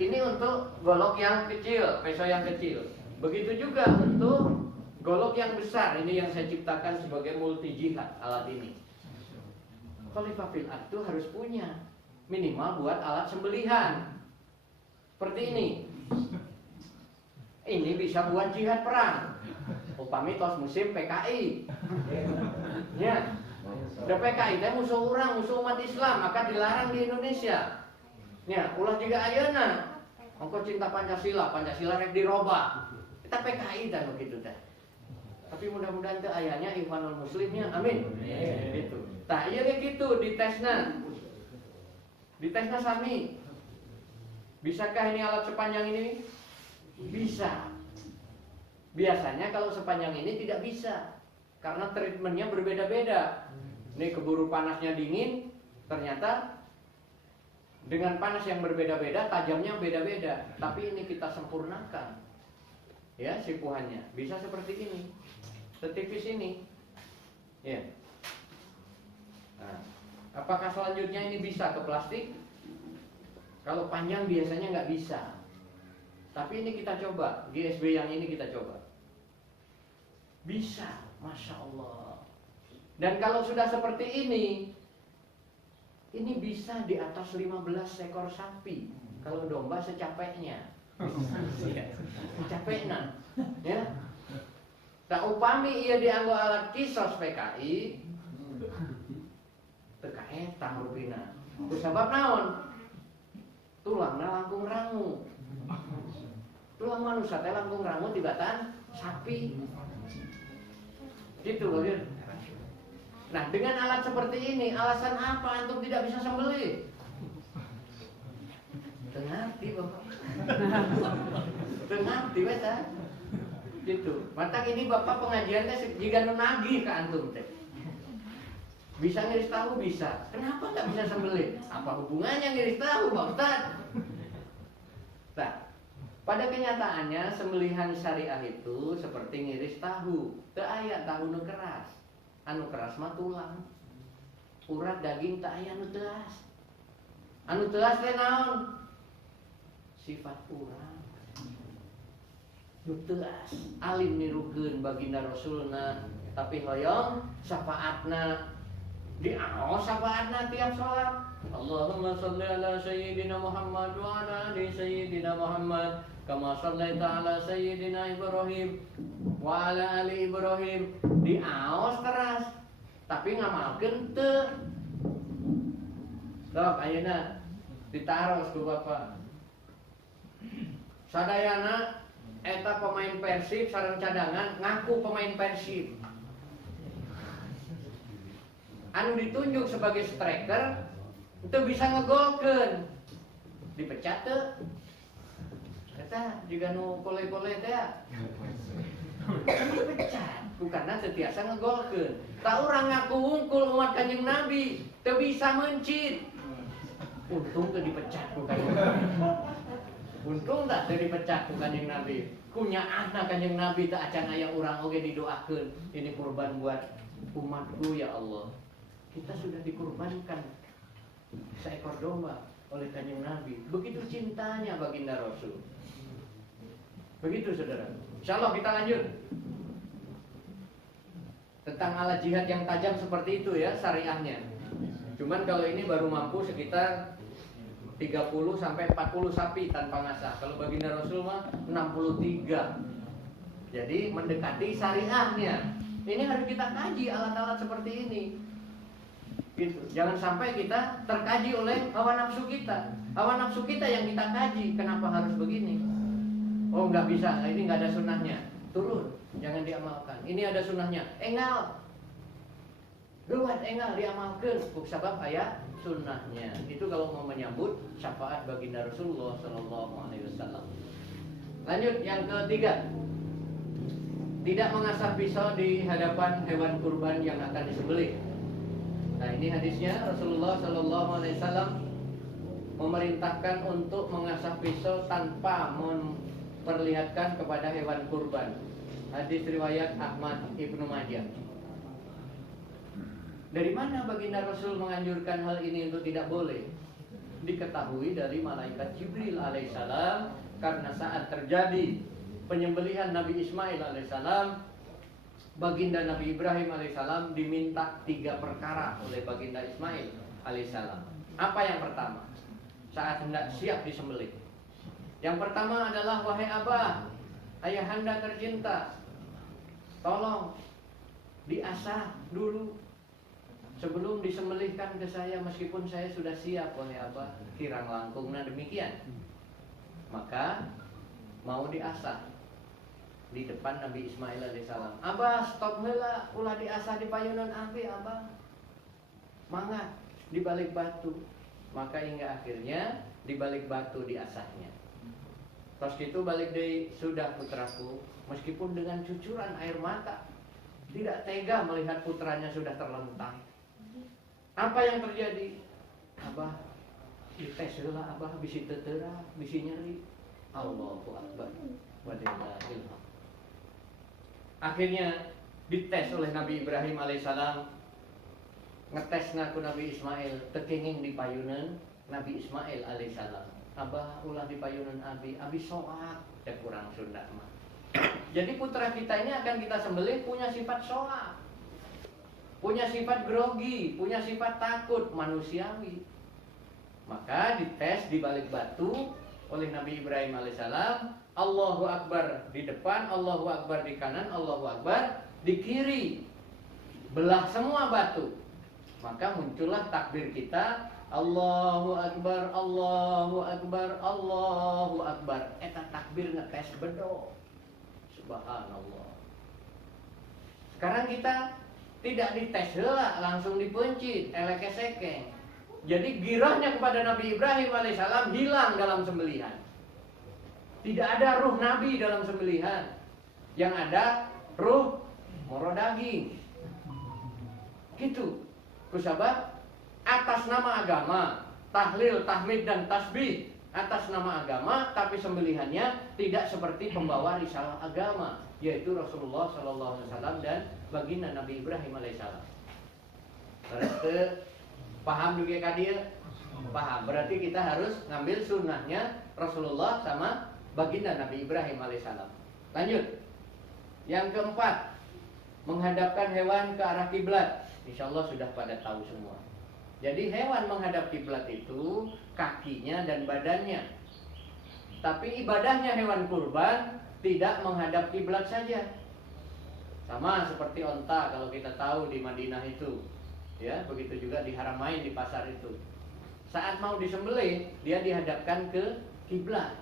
ini untuk golok yang kecil, peso yang kecil. Begitu juga untuk golok yang besar. Ini yang saya ciptakan sebagai multi jihad alat ini. Khalifah fil ard itu harus punya minimal buat alat sembelihan. Seperti ini. Ini bisa buat jihad perang. Upami tos musim PKI. Ya. Da PKI teh musuh urang, musuh umat Islam, maka dilarang di Indonesia. Ya, ulah juga ayeuna. Engko cinta Pancasila rek dirobah. Kita PKI teh begitu teh. Tapi mudah-mudahan teh ayanya Ikhwanul Muslimnya. Amin. Gitu. Tah ieu ge kitu ditesna. Ditesna sami. Bisakah ini alat sepanjang ini? Bisa. Biasanya kalau sepanjang ini tidak bisa karena treatmentnya berbeda-beda. Ini keburu panasnya dingin, ternyata dengan panas yang berbeda-beda, tajamnya beda-beda. Tapi ini kita sempurnakan, ya sipuhannya. Bisa seperti ini, setipis ini, ya. Nah, apakah selanjutnya ini bisa ke plastik? Kalau panjang biasanya nggak bisa. Tapi ini kita coba, GSB yang ini kita coba. Bisa, Masya Allah. Dan kalau sudah seperti ini bisa di atas 15 ekor sapi. Kalau domba secapeknya. Secapeknya. Ya. Tak upami ia dianggo alat kisos PKI. TKE tangrupina. Sebab naon? Tulangna langkung rangu. Tulang manusia teh langkung rangu tibatan sapi. Gitu loh, ya. Nah, dengan alat seperti ini, alasan apa antum tidak bisa sembelih? Ngerti, Bapak. Ngerti, beta. Gitu. Matak ini Bapak pengajiannya jika nagih ke antum teh. Bisa ngiris tahu bisa. Kenapa nggak bisa sembelih? Apa hubungannya ngiris tahu, Pak Ustaz? Nah, pada kenyataannya sembelihan syariah itu seperti ngiris tahu. Teu aya tahu nu keras. Anu keras mah tulang. Urat daging teu aya nu teuas. Anu teuas teh naon? Sifat urang. Nu teuas alim nirukeun baginda Rasulna, tapi hoyong syafaatna Diaos sapaatna tiap sholat. Allahumma sholli ala sayyidina Muhammad wa ala ali sayyidina Muhammad kama shallaita ala sayyidina Ibrahim wa ala ali Ibrahim. Diaos keras tapi ngamalkeun teu. Sok ayeuna ditaros ku Bapak. Sadayana eta pemain Persib sareng cadangan ngaku pemain Persib. Anu ditunjuk sebagai striker itu bisa ngegolkeun. Dipecat teu? Eta juga nu kole-kole teh. Dipecat, bukanna teu tiasa ngegolkeun. Ta urang ngaku wungkul umat Kanjeng Nabi, teu bisa mencit. Untung teu dipecat ku Kanjeng Nabi. Untung tak teu dipecat ku Kanjeng Nabi. Kunyaahna Kanjeng Nabi teu acan aya urang oge didoakeun. Ini kurban buat umatku ya Allah. Kita sudah dikurbankan seekor domba oleh Kanjeng Nabi. Begitu cintanya baginda Rasul. Begitu saudara. Insyaallah kita lanjut. Tentang alat jihad yang tajam seperti itu ya syariahnya. Cuman kalau ini baru mampu sekitar 30 sampai 40 sapi tanpa ngasah. Kalau baginda Rasul mah 63. Jadi mendekati syariahnya. Ini harus kita kaji alat-alat seperti ini. Gitu. Jangan sampai kita terkaji oleh hawa nafsu kita. Hawa nafsu kita yang kita kaji. Kenapa harus begini? Oh nggak bisa, ini nggak ada sunnahnya. Turun, jangan diamalkan. Ini ada sunnahnya. Engal, luat engal diamalkan. Sebab ayat sunnahnya. Itu kalau mau menyambut syafaat baginda Rasulullah SAW. Lanjut yang ketiga. Tidak mengasah pisau di hadapan hewan kurban yang akan disembelih. Nah ini hadisnya Rasulullah SAW memerintahkan untuk mengasah pisau tanpa memperlihatkan kepada hewan kurban. Hadis riwayat Ahmad Ibnu Majah. Dari mana baginda Rasul menganjurkan hal ini untuk tidak boleh? Diketahui dari malaikat Jibril alaihissalam karena saat terjadi penyembelihan Nabi Ismail alaihissalam, baginda Nabi Ibrahim alaihissalam diminta 3 perkara oleh baginda Ismail alaihissalam. Apa yang pertama? Saat hendak siap disembelih. Yang pertama adalah, wahai Abah, ayahanda tercinta, tolong diasah dulu sebelum disembelihkan ke saya, meskipun saya sudah siap oleh Abah. Kirang langkungna demikian. Maka mau diasah di depan Nabi Ismail alaihissalam. Abah stop heula, ulah diasah di payunan abi Abah. Mangga di balik batu. Maka hingga akhirnya di balik batu diasahnya. Terus itu balik deui, sudah putraku, meskipun dengan cucuran air mata, tidak tega melihat putranya sudah terlentang. Apa yang terjadi? Abah dites heula, Abah bisi teuteurak, bisi nyeri. Allahu Akbar. Wadillahil hamd. Akhirnya dites oleh Nabi Ibrahim alaihissalam. Ngetesna ku Nabi Ismail, tekenging di payunan Nabi Ismail alaihissalam. Abah ulah di payunan abi soak, cek kurang Sunda mah. Jadi putra kita ini akan kita sembelih punya sifat soak, punya sifat grogi, punya sifat takut manusiawi. Maka dites di balik batu oleh Nabi Ibrahim alaihissalam. Allahu Akbar di depan, Allahu Akbar di kanan, Allahu Akbar di kiri. Belah semua batu. Maka muncullah takbir kita, Allahu Akbar, Allahu Akbar, Allahu Akbar. Eta takbir ngetes bedo. Subhanallah. Sekarang kita tidak dites heula, langsung dipencit, eleke-sekeng. Jadi girahnya kepada Nabi Ibrahim alaihissalam hilang dalam sembelihan. Tidak ada ruh Nabi dalam sembelihan. Yang ada ruh moro daging. Gitu. Kusabab atas nama agama, tahlil, tahmid dan tasbih atas nama agama, tapi sembelihannya tidak seperti pembawa risalah agama, yaitu Rasulullah SAW dan baginda Nabi Ibrahim alaihissalam. Berarti paham juga kadia? Paham. Berarti kita harus ngambil sunnahnya Rasulullah sama baginda Nabi Ibrahim alaihissalam. Lanjut. Yang keempat, menghadapkan hewan ke arah kiblat. Insya Allah sudah pada tahu semua. Jadi hewan menghadap kiblat itu kakinya dan badannya. Tapi ibadahnya hewan kurban tidak menghadap kiblat saja. Sama seperti onta kalau kita tahu di Madinah itu. Ya, begitu juga di Haramain di pasar itu. Saat mau disembelih, dia dihadapkan ke kiblat.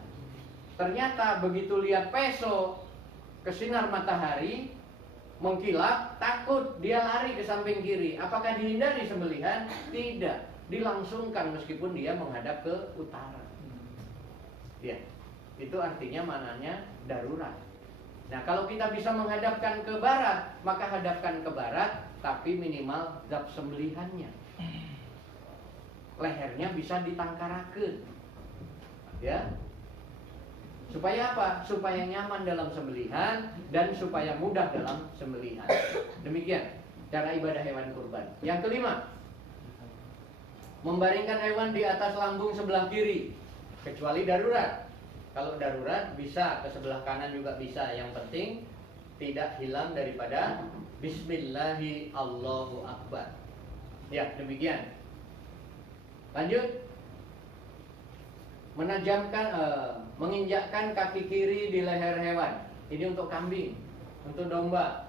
Ternyata begitu lihat peso ke sinar matahari mengkilap, takut, dia lari ke samping kiri. Apakah dihindari sembelihan? Tidak, dilangsungkan meskipun dia menghadap ke utara. Ya, itu artinya mananya darurat. Nah, kalau kita bisa menghadapkan ke barat, maka hadapkan ke barat, tapi minimal zat sembelihannya. Lehernya bisa ditangkarakeun. Ya. Supaya apa? Supaya nyaman dalam sembelihan dan supaya mudah dalam sembelihan. Demikian cara ibadah hewan kurban. Yang kelima, membaringkan hewan di atas lambung sebelah kiri, kecuali darurat. Kalau darurat bisa ke sebelah kanan juga bisa. Yang penting tidak hilang daripada Bismillahi Allahu Akbar. Ya, demikian. Lanjut. Menginjakkan kaki kiri di leher hewan. Ini untuk kambing, untuk domba.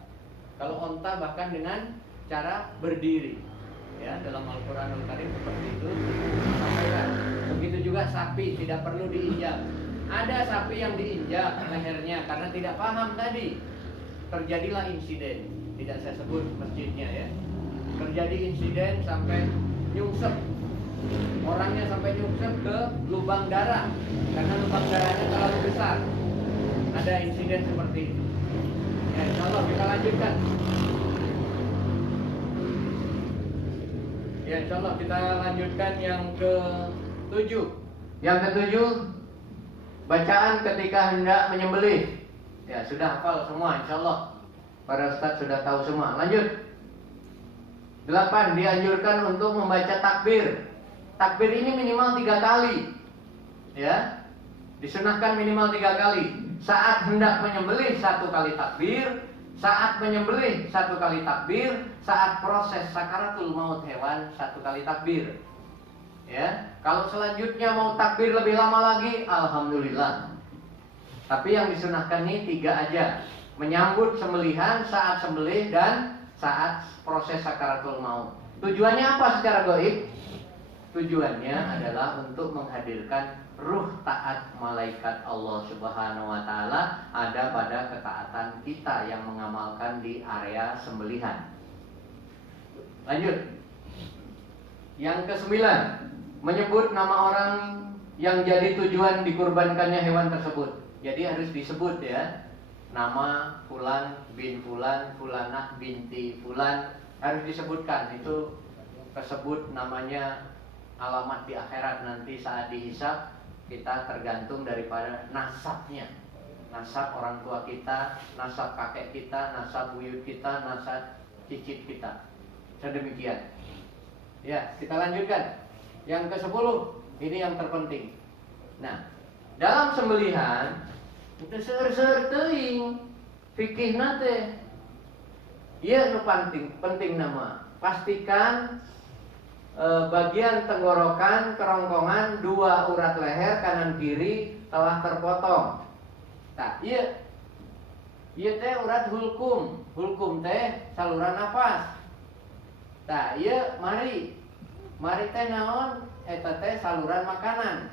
Kalau onta bahkan dengan cara berdiri. Ya, dalam Al-Qur'anul Karim seperti itu disampaikan. Begitu juga sapi tidak perlu diinjak. Ada sapi yang diinjak lehernya karena tidak paham tadi. Terjadilah insiden. Tidak saya sebut masjidnya ya. Terjadi insiden sampai nyungsep. Orangnya sampai nyungsep ke lubang darah karena lubang darahnya terlalu besar. Ada insiden seperti itu. Ya, insya Allah kita lanjutkan. Ya, insya Allah kita lanjutkan yang ke-7. Yang ke-7, bacaan ketika hendak menyembelih. Ya, sudah hafal semua insya Allah. Para ustaz sudah tahu semua. Lanjut. 8, dianjurkan untuk membaca takbir. Takbir ini minimal 3 kali. Ya. Disunahkan minimal 3 kali. Saat hendak menyembelih 1 kali takbir, saat menyembelih 1 kali takbir, saat proses sakaratul maut hewan 1 kali takbir. Ya. Kalau selanjutnya mau takbir lebih lama lagi, alhamdulillah. Tapi yang disunahkan ini 3 aja. Menyambut sembelihan, saat sembelih dan saat proses sakaratul maut. Tujuannya apa secara gaib? Tujuannya adalah untuk menghadirkan ruh taat malaikat Allah Subhanahu wa taala ada pada ketaatan kita yang mengamalkan di area sembelihan. Lanjut. Yang ke-9, menyebut nama orang yang jadi tujuan dikurbankannya hewan tersebut. Jadi harus disebut ya. Nama fulan bin fulan, fulanah binti fulan harus disebutkan. Itu tersebut namanya alamat di akhirat nanti saat dihisab kita tergantung daripada nasabnya. Nasab orang tua kita, nasab kakek kita, nasab buyut kita, nasab cicit kita. Sedemikian. Ya, kita lanjutkan. Yang ke-10, ini yang terpenting. Nah, dalam sembelihan itu seueur-seueur teuing fikihna teh. Ieu nu penting nama. Pastikan bagian tenggorokan, kerongkongan, 2 urat leher kanan kiri telah terpotong. Nah, ieu teh urat hulkum. Hulkum teh saluran napas. Nah, ieu mari teh naon? Eta teh saluran makanan.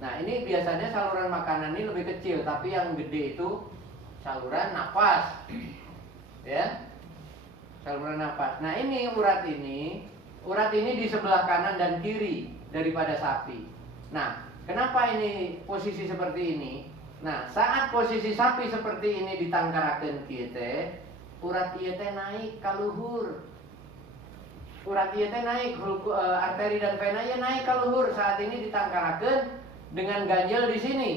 Nah, ini biasanya saluran makanan ini lebih kecil, tapi yang gede itu saluran napas. Ya. Saluran napas. Nah, ini urat ini di sebelah kanan dan kiri daripada sapi. Nah, kenapa ini posisi seperti ini? Nah, saat posisi sapi seperti ini ditangkarakeun kieu teh, urat ieu teh naik ka luhur. Urat ieu teh naik, arteri dan vena ieu naik ka luhur. Saat ini ditangkarakeun dengan ganjel di sini.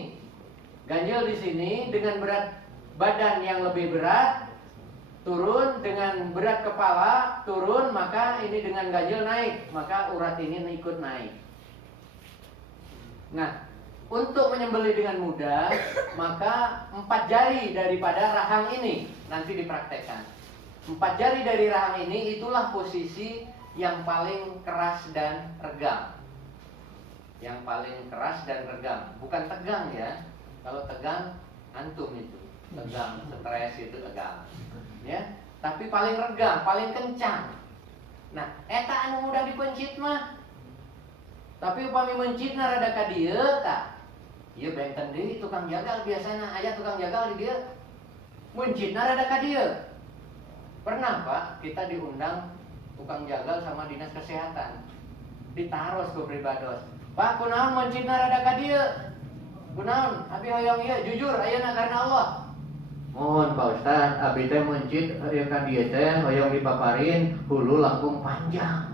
Ganjel di sini dengan berat badan yang lebih berat turun, dengan berat kepala turun, maka ini dengan ganjil naik, maka urat ini ikut naik. Nah, untuk menyembelih dengan mudah, maka 4 jari daripada rahang ini nanti dipraktekkan. 4 jari dari rahang ini itulah posisi yang paling keras dan regam. Yang paling keras dan regam, bukan tegang ya. Kalau tegang antum itu, tegang, stres itu tegang. Ya, tapi paling regam, paling kencang. Nah, eta anu mudah dipencit mah. Tapi upami mencitna rada ka dieu tah. Ieu benten deui tukang jagal biasana aya tukang jagal di dieu. Mencitna rada ka dieu. Pernah Pak, kita diundang tukang jagal sama dinas kesehatan. Ditaros ku pribados. Pak, kunaon mencitna rada ka dieu? Kunaon? Abi hoyong ieu jujur ayeuna karena Allah. Mohon Pak Ustaz, abi teh mencit aya ka dieu teh hoyong dipaparin hulu langkung panjang.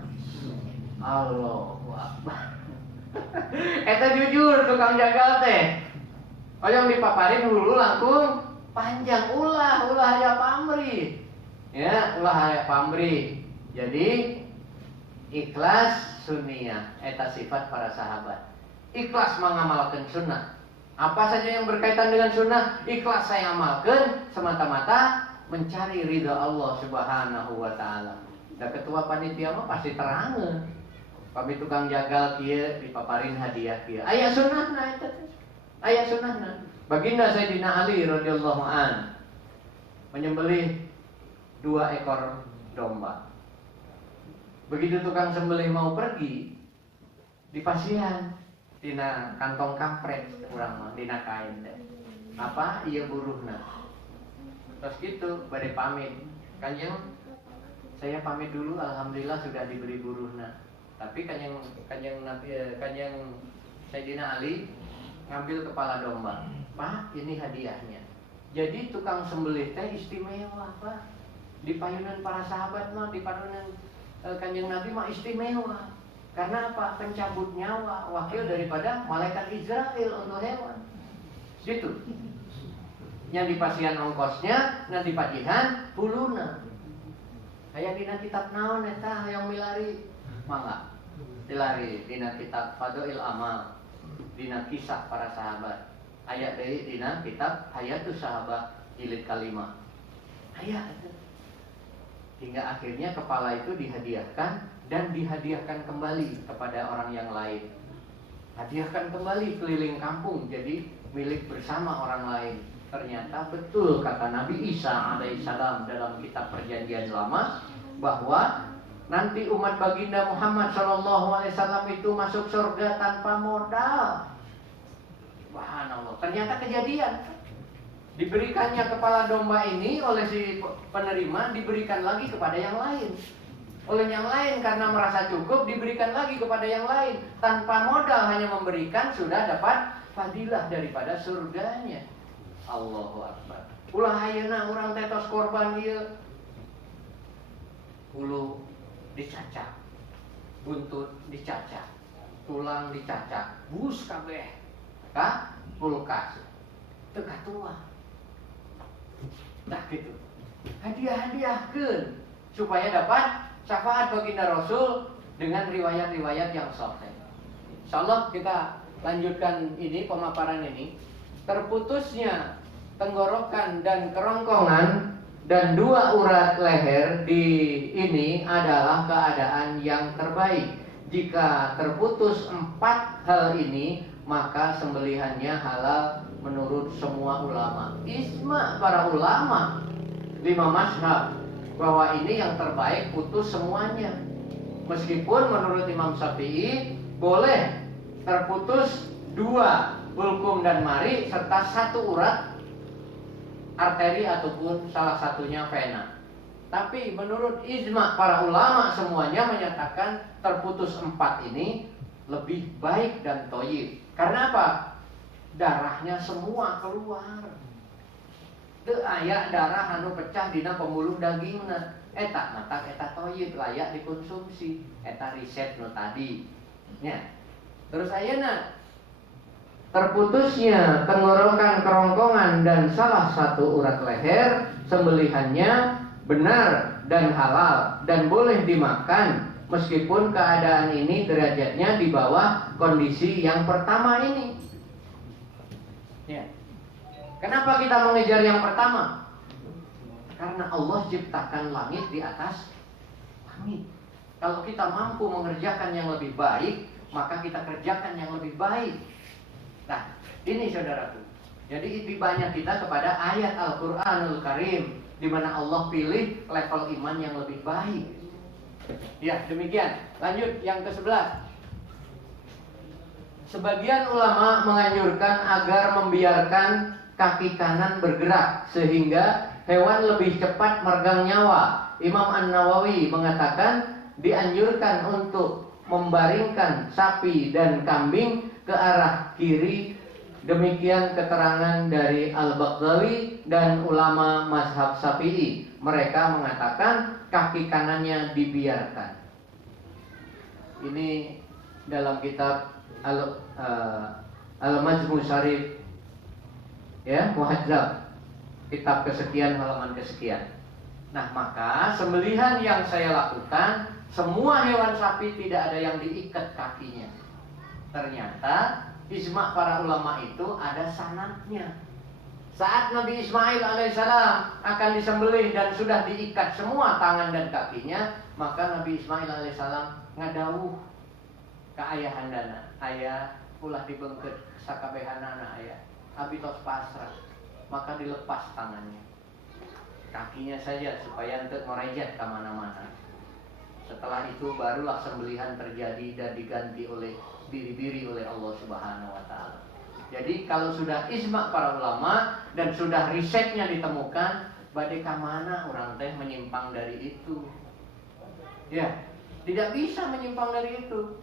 Allahu Akbar. Eta jujur tukang jagal teh. Hoyong dipaparin hulu langkung panjang, ulah aya pamrih. Ya, ulah aya pamrih. Jadi ikhlas sunniyah eta sifat para sahabat. Ikhlas mengamalkan sunnah. Apa saja yang berkaitan dengan sunnah, ikhlas saya amalkan semata-mata mencari ridha Allah Subhanahu wa taala. Da ketua panitia mah pasti terangeun. Kami tukang jagal kieu dipaparin hadiah kieu. Aya sunnahna eta teh. Aya sunnahna. Baginda Sayyidina Ali radhiyallahu an menyembelih 2 ekor domba. Begitu tukang sembelih mau pergi, dipasihan dina kantong kampret urang mah dina kain teh. Apa ieu buruhna. Terus gitu bade pamit. Kanjeng saya pamit dulu, alhamdulillah sudah diberi buruhna. Tapi kanjeng Sayyidina Ali ngambil kepala domba. Pak, ini hadiahnya. Jadi tukang sembelih teh istimewa, Pak. Di payunan para sahabat mah, di payunan kanjeng Nabi mah istimewa. Karena apa? Pencabut nyawa, wakil daripada malaikat Israel untuk hewan. Gitu. Yang dipasihan ongkosnya, nanti pajihan puluna. Aya dina kitab naon eta hayang milari? Mangga. Dilari dina kitab Fadhail Amal, dina kisah para sahabat. Aya deui dina kitab Hayatus Sahabat jilid kalima. Aya eta. Hingga akhirnya kepala itu dihadiahkan dan dihadiahkan kembali kepada orang yang lain. Hadiahkan kembali keliling kampung jadi milik bersama orang lain. Ternyata betul kata Nabi Isa alaihissalam dalam kitab Perjanjian Lama bahwa nanti umat baginda Muhammad SAW itu masuk surga tanpa modal. Subhanallah. Ternyata kejadian. Diberikannya kepala domba ini oleh si penerima, diberikan lagi kepada yang lain. Oleh yang lain karena merasa cukup, diberikan lagi kepada yang lain. Tanpa modal, hanya memberikan sudah dapat fadilah daripada surganya. Allahu Akbar. Ulah ayeuna urang tetos korban ieu. Hulu dicacak, buntut dicacak, tulang dicacak, bus kabeh ka kulkas. Teu katua. Nah gitu. Hadiah-hadiahkeun supaya dapat syafaat baginda Rasul dengan riwayat-riwayat yang sahih. Insyaallah kita lanjutkan ini pemaparan ini. Terputusnya tenggorokan dan kerongkongan dan 2 urat leher di ini adalah keadaan yang terbaik. Jika terputus 4 hal ini, maka sembelihannya halal menurut semua ulama. Ijma para ulama 5 mazhab bahwa ini yang terbaik putus semuanya. Meskipun menurut Imam Syafi'i boleh terputus 2 hulkum dan mari serta 1 urat arteri ataupun salah satunya vena. Tapi menurut ijma para ulama semuanya menyatakan terputus 4 ini lebih baik dan thayyib. Karena apa? Darahnya semua keluar. Teu aya darah anu pecah dina pembuluh dagingna. Eta mata eta thayyib layak dikonsumsi. Eta riset nu tadi. Nya. Terus ayeuna terputusnya tenggorokan, kerongkongan dan salah satu urat leher, sembelihannya benar dan halal dan boleh dimakan meskipun keadaan ini derajatnya di bawah kondisi yang pertama ini. Ya. Kenapa kita mengejar yang pertama? Karena Allah ciptakan langit di atas langit. Kalau kita mampu mengerjakan yang lebih baik, maka kita kerjakan yang lebih baik. Nah, ini saudaraku. Jadi itibanya kita kepada ayat Al-Quranul Karim, di mana Allah pilih level iman yang lebih baik. Ya, demikian. Lanjut yang ke-11. Sebagian ulama menganjurkan agar membiarkan kaki kanan bergerak sehingga hewan lebih cepat meregang nyawa. Imam An-Nawawi mengatakan dianjurkan untuk membaringkan sapi dan kambing ke arah kiri. Demikian keterangan dari Al-Baghdadi dan ulama mazhab Syafi'i. Mereka mengatakan kaki kanannya dibiarkan. Ini dalam kitab Al-Majmu' Syarif, ya, Muhadzab, kitab kesekian halaman kesekian. Nah, maka sembelihan yang saya lakukan, semua hewan sapi tidak ada yang diikat kakinya. Ternyata ijma' para ulama itu ada sanadnya. Saat Nabi Ismail alaihissalam akan disembelih dan sudah diikat semua tangan dan kakinya, maka Nabi Ismail alaihissalam ngadawuh ke ayahandana, ayah ulah dibengket sakabehanana ayah, abi tos pasrah, maka dilepas tangannya, kakinya saja supaya untuk merejat kemana-mana. Setelah itu barulah sembelihan terjadi dan diganti oleh biri-biri oleh Allah Subhanahu wa Ta'ala. Jadi kalau sudah ijma' para ulama dan sudah risetnya ditemukan, badai kamana orang teh menyimpang dari itu. Ya, tidak bisa menyimpang dari itu.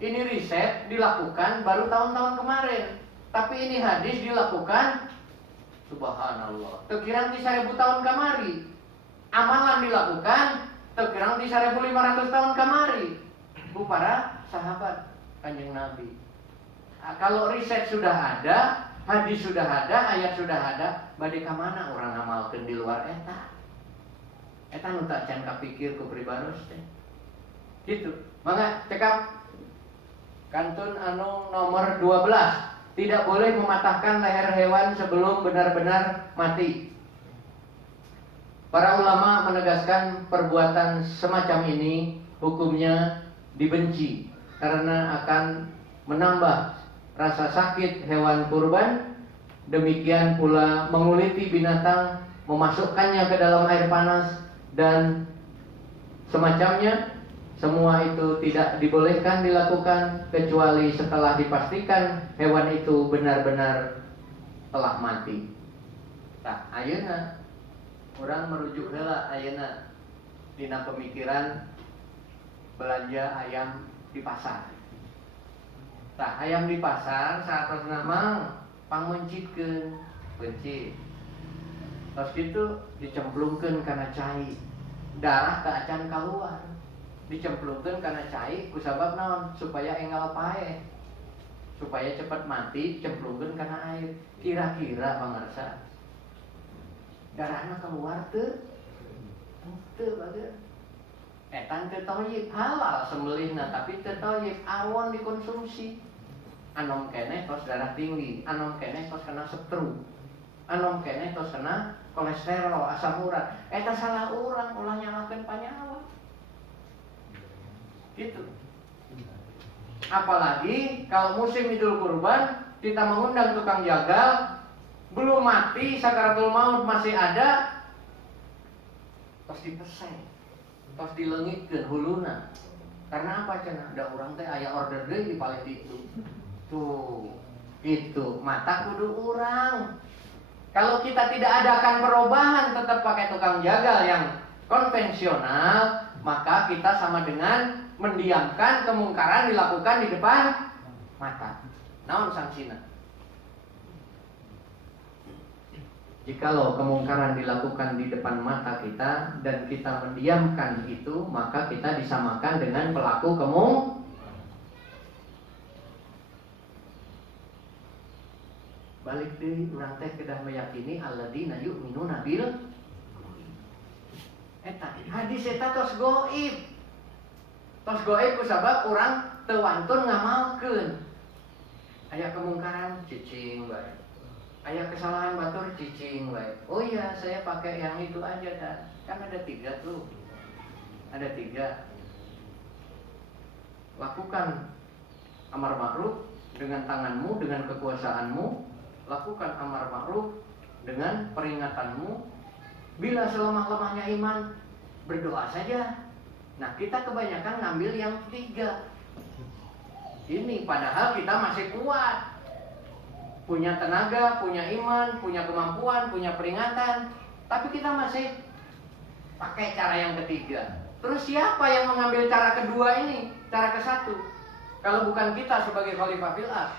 Ini riset dilakukan baru tahun-tahun kemarin, tapi ini hadis dilakukan, subhanallah, tekirang di 1000 tahun kamari. Amalan dilakukan tekirang di 1500 tahun kamari. Bu para sahabat Kanjeng Nabi. Nah, kalau riset sudah ada, hadis sudah ada, ayat sudah ada, badai kamana orang ngamalkeun di luar eta. Eta nu tak can kapikir ku pribados teh. Gitu. Maka cekap kantun anu nomor 12. Tidak boleh mematahkan leher hewan sebelum benar-benar mati. Para ulama menegaskan perbuatan semacam ini hukumnya dibenci karena akan menambah rasa sakit hewan kurban. Demikian pula menguliti binatang, memasukkannya ke dalam air panas dan semacamnya. Semua itu tidak dibolehkan dilakukan kecuali setelah dipastikan hewan itu benar-benar telah mati. Nah, ayeuna orang merujuk heula ayeuna dina pemikiran belanja ayam di pasar. Nah, ayam di pasar saat nama pangmencitkeun, bencit. Terus gitu dicemplungkeun kana cai. Darah ke acan keluar. Dicemplungkeun kana cai kusabab naon? Supaya enggal pae. Supaya cepat mati, cemplungkeun kana air. Kira-kira pangarsa darahna keluar teu? Teu bageun. Etan teu toyib halal sembelihna tapi teu toyib awon dikonsumsi. Anom keneh tos darah tinggi, anom keneh tos kena setru, anom keneh tos kena kolesterol, asam urat. Eta salah urang ulah nyalakeun panyawa. Gitu. Apalagi kalau musim Idul Kurban kita mengundang tukang jagal, belum mati sakaratul maut masih ada, tos dipeseng, tos dileungitkeun huluna. Karena apa cenah? Da urang teh aya order deui di palet itu. Tuh, itu mata kudu urang. Kalau kita tidak adakan perubahan tetap pakai tukang jagal yang konvensional, maka kita sama dengan mendiamkan kemungkaran dilakukan di depan mata. Naon sangsina? Jikalau kemungkaran dilakukan di depan mata kita dan kita mendiamkan itu, maka kita disamakan dengan pelaku kemungkaran. Balik deui urang teh kedah meyakini alladzina yu'minuna bil eta hadis eta tos gaib. Tos gaib kusabab urang teu wantun ngamalkeun. Aya kemungkaran cicing bae. Aya kesalahan batur cicing baik. Oh iya, saya pakai yang itu aja kan ada 3 tuh. Ada 3. Lakukan amar ma'ruf dengan tanganmu, dengan kekuasaanmu. Lakukan amar ma'ruf dengan peringatanmu. Bila selemah-lemahnya iman, berdoa saja. Nah, kita kebanyakan ngambil yang 3. Ini padahal kita masih kuat, punya tenaga, punya iman, punya kemampuan, punya peringatan, tapi kita masih pakai cara yang 3. Terus siapa yang mengambil cara kedua ini, cara ke-1? Kalau bukan kita sebagai khalifah fil ardh.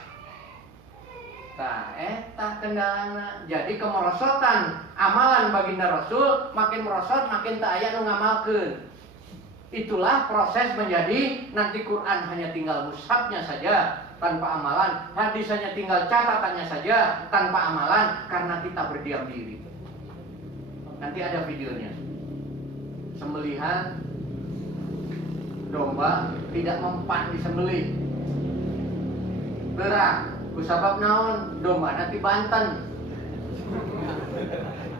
Tah eta kendalana. Jadi kemerosotan amalan baginda Rasul makin merosot, makin tak aya nu ngamalkeun. Itulah proses menjadi nanti Quran hanya tinggal mushafnya saja tanpa amalan, hadis hanya tinggal catatannya saja tanpa amalan karena kita berdiam diri. Nanti ada videonya. Sembelihan domba tidak mempan disembelih. Berak, kusabab naon domba nanti Banten.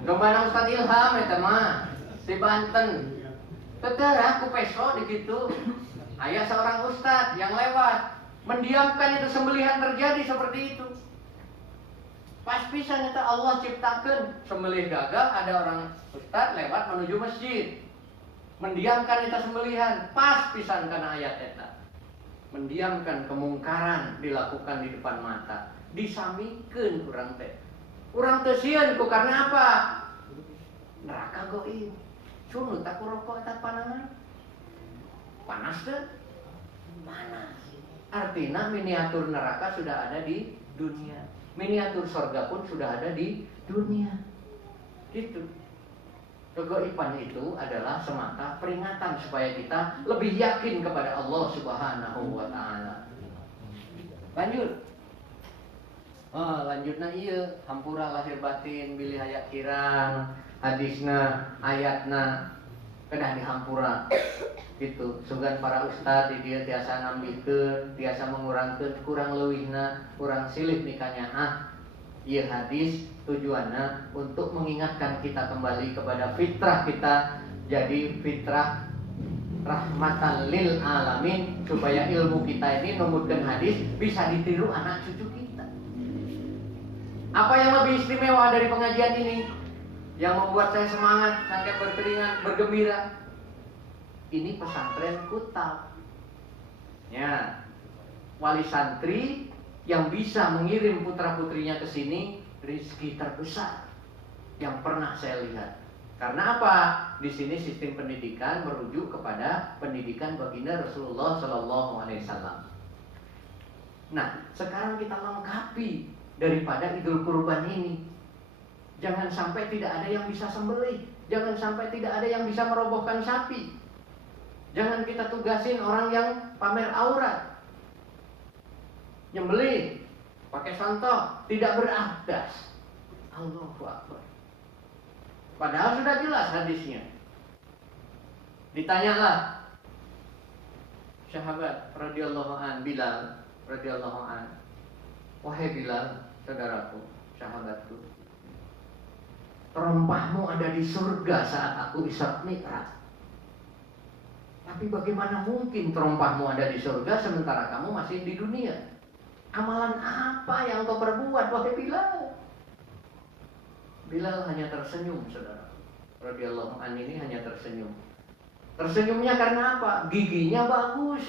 Domba na Ustaz Ilham eta mah di Banten. Tetera ku peso dikitu. Aya seorang ustaz yang lewat mendiamkan itu sembelihan terjadi seperti itu. Pas pisan eta Allah ciptakeun sembelih gagal, ada orang ustaz lewat menuju masjid. Mendiamkan itu sembelihan, pas pisan kana ayat eta. Mendiamkan kemungkaran dilakukan di depan mata. Disamikeun urang teh. Urang teu sieun ku karena apa? Neraka goib. Cunut aku rokok tak panangan. Panas tuh? Panas. Artinya miniatur neraka sudah ada di dunia. Miniatur surga pun sudah ada di dunia. Gitu. Kegaiban itu adalah semata peringatan supaya kita lebih yakin kepada Allah Subhanahu wa taala. Lanjut. Lanjutna ieu, hampura lahir batin bilih aya kirang, hadisna, ayatna kedah dihampura. Gitu. Sugan para ustad di dieu tiasa nambikeun, tiasa mengurangkeun kurang leuwihna, kurang silih mikanyaah. Ieu hadis tujuannya untuk mengingatkan kita kembali kepada fitrah kita, jadi fitrah rahmatan lil alamin, supaya ilmu kita ini numutkeun hadis bisa ditiru anak cucu kita. Apa yang lebih istimewa dari pengajian ini yang membuat saya semangat sampai berkeringat, bergembira? Ini pesantren Kutab. Ya, wali santri yang bisa mengirim putra-putrinya ke sini, rezeki terbesar yang pernah saya lihat. Karena apa? Di sini sistem pendidikan merujuk kepada pendidikan baginda Rasulullah Shallallahu Alaihi Wasallam. Nah, sekarang kita lengkapi daripada Idul Kurban ini. Jangan sampai tidak ada yang bisa sembelih, jangan sampai tidak ada yang bisa merobohkan sapi. Jangan kita tugasin orang yang pamer aurat, nyembelih pakai contoh, tidak berakdas. Allahu Akbar. Padahal sudah jelas hadisnya. Ditanyalah sahabat radhiyallahu an, Bilal radhiyallahu an, wahai Bilal, saudaraku, sahabatku, terompahmu ada di surga saat aku Isra Mi'raj. Tapi bagaimana mungkin terompahmu ada di surga sementara kamu masih di dunia? Amalan apa yang kau perbuat, wahai Bilal? Bilal hanya tersenyum, saudara. Radhiyallahu an ini hanya tersenyum. Tersenyumnya karena apa? Giginya bagus,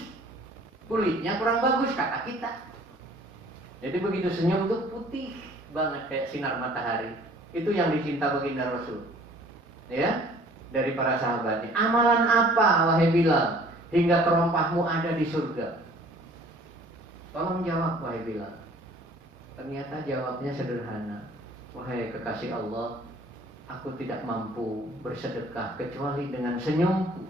kulitnya kurang bagus kata kita. Jadi begitu senyum tuh putih banget kayak sinar matahari. Itu yang dicinta baginda Rasul. Ya, dari para sahabatnya. Amalan apa, wahai Bilal, hingga terompahmu ada di surga? Tolong jawab, wahai Bilal. Ternyata jawabnya sederhana. Wahai kekasih Allah, aku tidak mampu bersedekah kecuali dengan senyumku.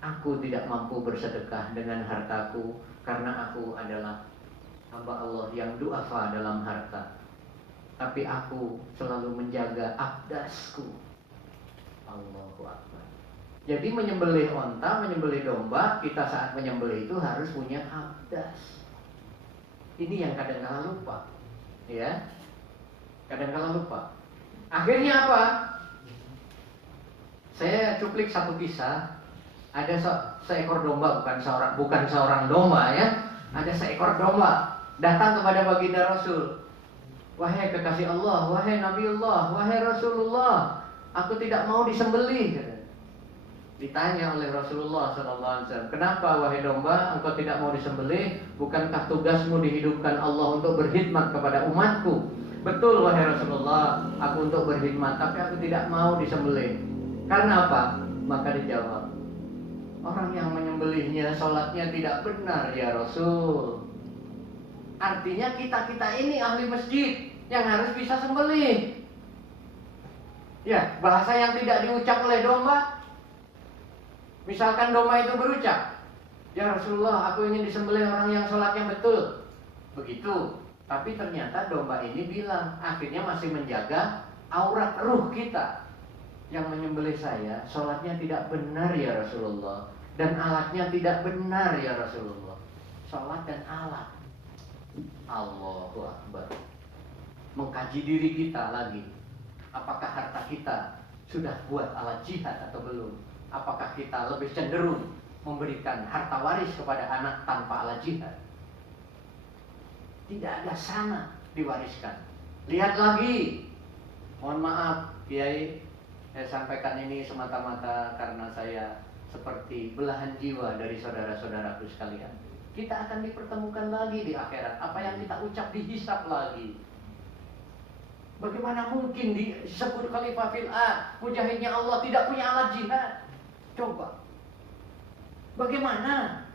Aku tidak mampu bersedekah dengan hartaku karena aku adalah hamba Allah yang du'afa dalam harta. Tapi aku selalu menjaga abdasku. Allahu Akbar. Jadi menyembelih onta, menyembelih domba, kita saat menyembelih itu harus punya abdas. Ini yang kadang-kadang lupa, ya. Kadang-kala lupa. Akhirnya apa? Saya cuplik satu kisah. Ada seekor domba, bukan seorang domba ya. Ada seekor domba datang kepada baginda Rasul. Wahai kekasih Allah, wahai Nabiullah, wahai Rasulullah, aku tidak mau disembelih. Ditanya oleh Rasulullah SAW, kenapa wahai domba engkau tidak mau disembelih? Bukankah tugasmu dihidupkan Allah untuk berkhidmat kepada umatku? Betul wahai Rasulullah, aku untuk berkhidmat, tapi aku tidak mau disembelih. Karena apa? Maka dijawab, orang yang menyembelihnya sholatnya tidak benar ya Rasul. Artinya kita ini ahli masjid yang harus bisa sembelih. Ya, bahasa yang tidak diucap oleh domba. Misalkan domba itu berucap, ya Rasulullah, aku ingin disembelih orang yang sholatnya betul. Begitu. Tapi ternyata domba ini bilang, akhirnya masih menjaga aurat ruh kita. Yang menyembelih saya, sholatnya tidak benar ya Rasulullah, dan alatnya tidak benar ya Rasulullah. Sholat dan alat. Allahu Akbar. Mengkaji diri kita lagi. Apakah harta kita sudah buat alat jihad atau belum? Apakah kita lebih cenderung memberikan harta waris kepada anak tanpa alat jihad? Tidak ada sana diwariskan. Lihat lagi. Mohon maaf, Kiai, saya sampaikan ini semata-mata karena saya seperti belahan jiwa dari saudara-saudaraku sekalian. Kita akan dipertemukan lagi di akhirat. Apa yang kita ucap dihisap lagi. Bagaimana mungkin disebut Khalifah fil ard, mujahidnya Allah, tidak punya alat jihad? Coba. Bagaimana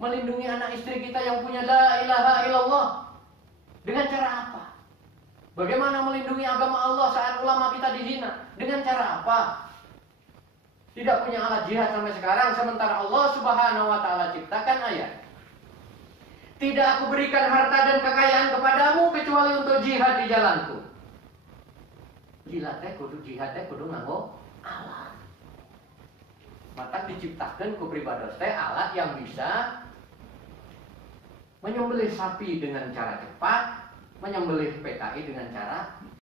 melindungi anak istri kita yang punya la ilaha illallah? Dengan cara apa? Bagaimana melindungi agama Allah saat ulama kita dihina? Dengan cara apa? Tidak punya alat jihad sampai sekarang, sementara Allah Subhanahu wa taala ciptakan ayat. Tidak aku berikan harta dan kekayaan kepadamu kecuali untuk jihad di jalanku. Jihad kudu nganggo alat. Maka diciptakan ku pribados teh alat yang bisa menyembelih sapi dengan cara cepat, menyembelih PKI dengan cara